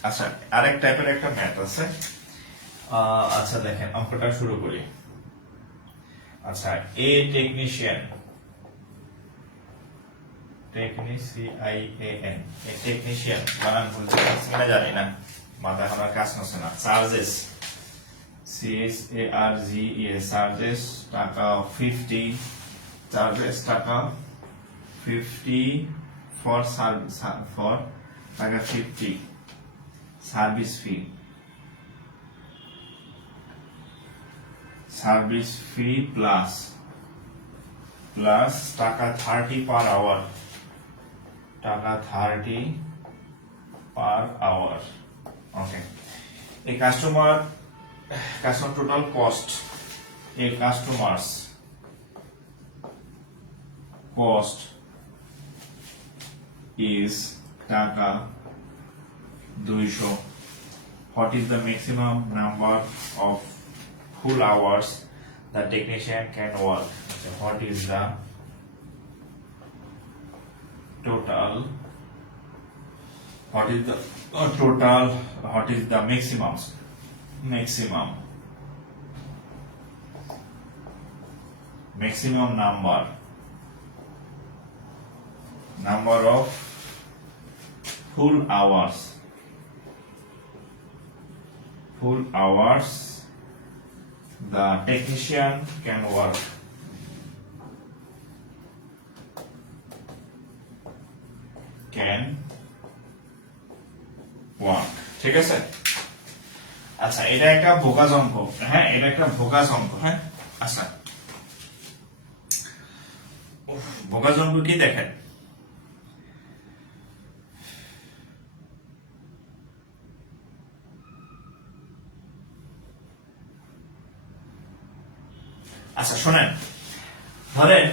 আচ্ছা আরেক টাইপের একটা ম্যাথ আছে। আচ্ছা দেখেন অঙ্কটা শুরু করি। আচ্ছা এ টেকনিশিয়ান, টেকনিশিয়ান বানান বলতে কিনা জানি না, মাথা আমার কাজ করছে না। চার্জেস চার্জেস টাকা 50, চার্জেস টাকা 50 ফর সার্ভিস, ফর টাকা 50 সার্ভিস ফি, সার্ভিস ফি প্লাস টাকা 30 পার আওয়ার, টাকা 30 পার আওয়ার। ওকে, এই কাস্টমার টোটাল কস্ট, এই কাস্টমার্স কস্ট is টাকা 200. What is the maximum number of full hours the technician can work? What is the total? What is the total? What is the maximum? Maximum number of full hours the technician can work. ঠিক আছে। আচ্ছা এটা একটা ভোগাজ অঙ্ক, হ্যাঁ এটা একটা ভোগাজ অঙ্ক, হ্যাঁ। আচ্ছা ভোগাজ অঙ্ক কি দেখেন, আচ্ছা শোনেন, ধরেন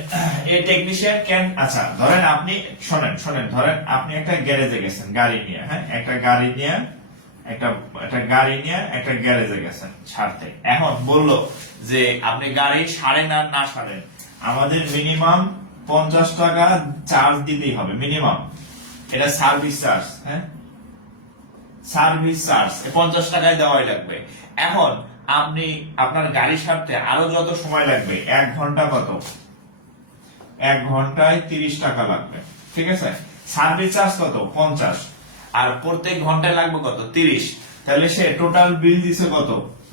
এই টেকনিশিয়ান ক্যান, আচ্ছা ধরেন আপনি শোনেন ধরেন আপনি একটা গ্যারেজে গেছেন গাড়ি নিয়ে, হ্যাঁ একটা গাড়ি নিয়ে একটা গ্যারেজে গেছেন ছাড়তে। এখন বললো যে আপনি গাড়ি সারেন আর না সারেন, আমাদের মিনিমাম 50 টাকা চার্জ দিতেই হবে, মিনিমাম। এটা সার্ভিস চার্জ, হ্যাঁ সার্ভিস চার্জ 50 টাকায় দেওয়াই লাগবে। এখন আপনি আপনার গাড়ি সারতে আরো যত সময় লাগবে, 1 ঘন্টা কত, 1 ঘন্টায় 30 টাকা লাগবে, ঠিক আছে। সার্ভিস চার্জ কত 50, আর প্রত্যেক ঘন্টায় লাগবে কত 30, তাহলে সে টোটাল বিল দিছে কত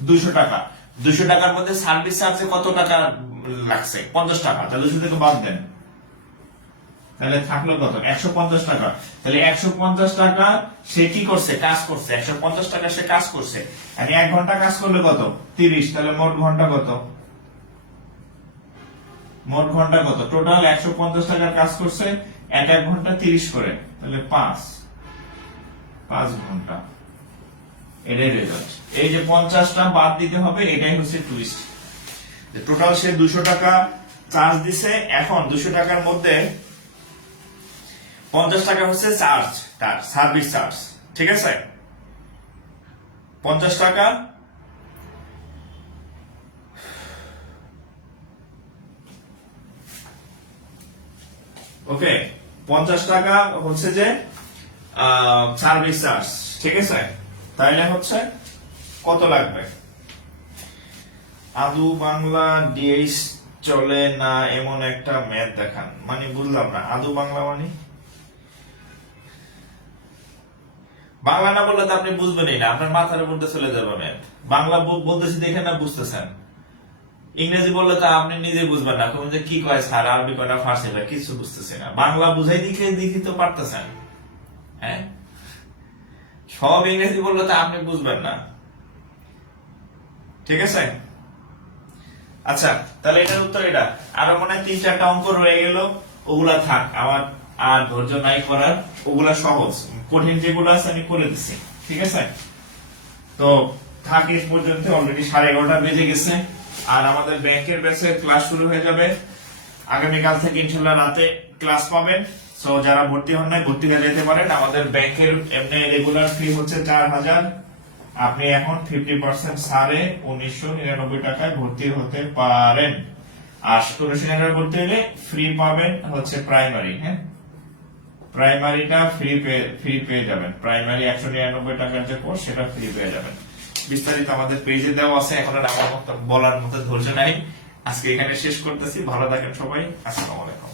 200 টাকা। 200 টাকার মধ্যে সার্ভিস চার্জে কত টাকা লাগছে 50 টাকা, তাহলে 200 থেকে বাদ দেন, তাহলে থাকলো কত 150 টাকা। তাহলে 150 টাকা সে কি করছে, কাজ করছে, 150 টাকা সে কাজ করছে, আর 1 ঘন্টা কাজ করলে কত 30, তাহলে মোট ঘন্টা কত, টোটাল 150 টাকার কাজ করছে, 1 ঘন্টা 30 করে, তাহলে 5 ঘন্টা, এটাই রেজাল্ট। এই যে 50টা বাদ দিতে হবে, এটাই হচ্ছে টুইস্ট। টোটাল সে 200 টাকা চার্জ দিছে, এখন 200 টাকার মধ্যে 50 টাকা হচ্ছে চার্জ, তার সার্ভিস চার্জ, ঠিক আছে। 50 টাকা ওকে, 50 টাকা হচ্ছে যে সার্ভিস চার্জ, ঠিক আছে। তাইলে হচ্ছে কত লাগবে, আদু বাংলা ডিএইচ চলে না এমন একটা ম্যাথ দেখান, মানে বুঝলাম না আদু বাংলা মানে, বাংলা না বললে তো আপনি বুঝবেনই না, আপনার মাথার মধ্যে চলে যাবে ম্যাথ। বাংলা বলতেছি দেখে না বুঝতেছেন, ইংরেজি বললে তো আপনি নিজে বুঝবেন না, যে কি কয় স্যার, আরবি কয় না ফার্সি কয় কিছু বুঝতেছি না, বাংলা বুঝাই দিকে তো পারতেছেন, হ্যাঁ সব ইংরেজি বললে তো আপনি বুঝবেন না, ঠিক আছে। আচ্ছা, তাহলে এটার উত্তর এটা। আরো মনে হয় 3-4টা অঙ্ক রয়ে গেল, ওগুলা থাক, আমার আর ধৈর্য নাই করার। ওগুলা সহজ, কঠিন যেগুলো আছে আমি করে দিচ্ছি, ঠিক আছে? তো থাক এই পর্যন্ত। অলরেডি 11:30 বেজে গেছে, আর আমাদের ব্যাংকের ব্যাচে ক্লাস শুরু হয়ে যাবে আগামীকাল থেকে ইনশাল্লাহ রাতে ক্লাস পাবেন। সো যারা ভর্তি হন নাই, ভর্তি হয়ে যেতে পারেন। আমাদের ব্যাংকের এমনি রেগুলার ফি হচ্ছে 4,000, আপনি এখন 50% ছাড়ে 1999 টাকায় ভর্তি হতে পারেন। আর 1999 ভর্তি হলে ফ্রি পাবেন হচ্ছে প্রাইমারি। হ্যাঁ, প্রাইমারিটা ফ্রি পেয়ে যাবেন। প্রাইমারি 199 টাকার যে কোর্স, সেটা ফ্রি পেয়ে যাবেন। বিস্তারিত আমাদের পেজে দেওয়া আছে। এখন আর আমার মতো বলার মতো ধৈর্য নাই। আজকে এখানে শেষ করতেছি। ভালো থাকেন সবাই। আসসালামু আলাইকুম।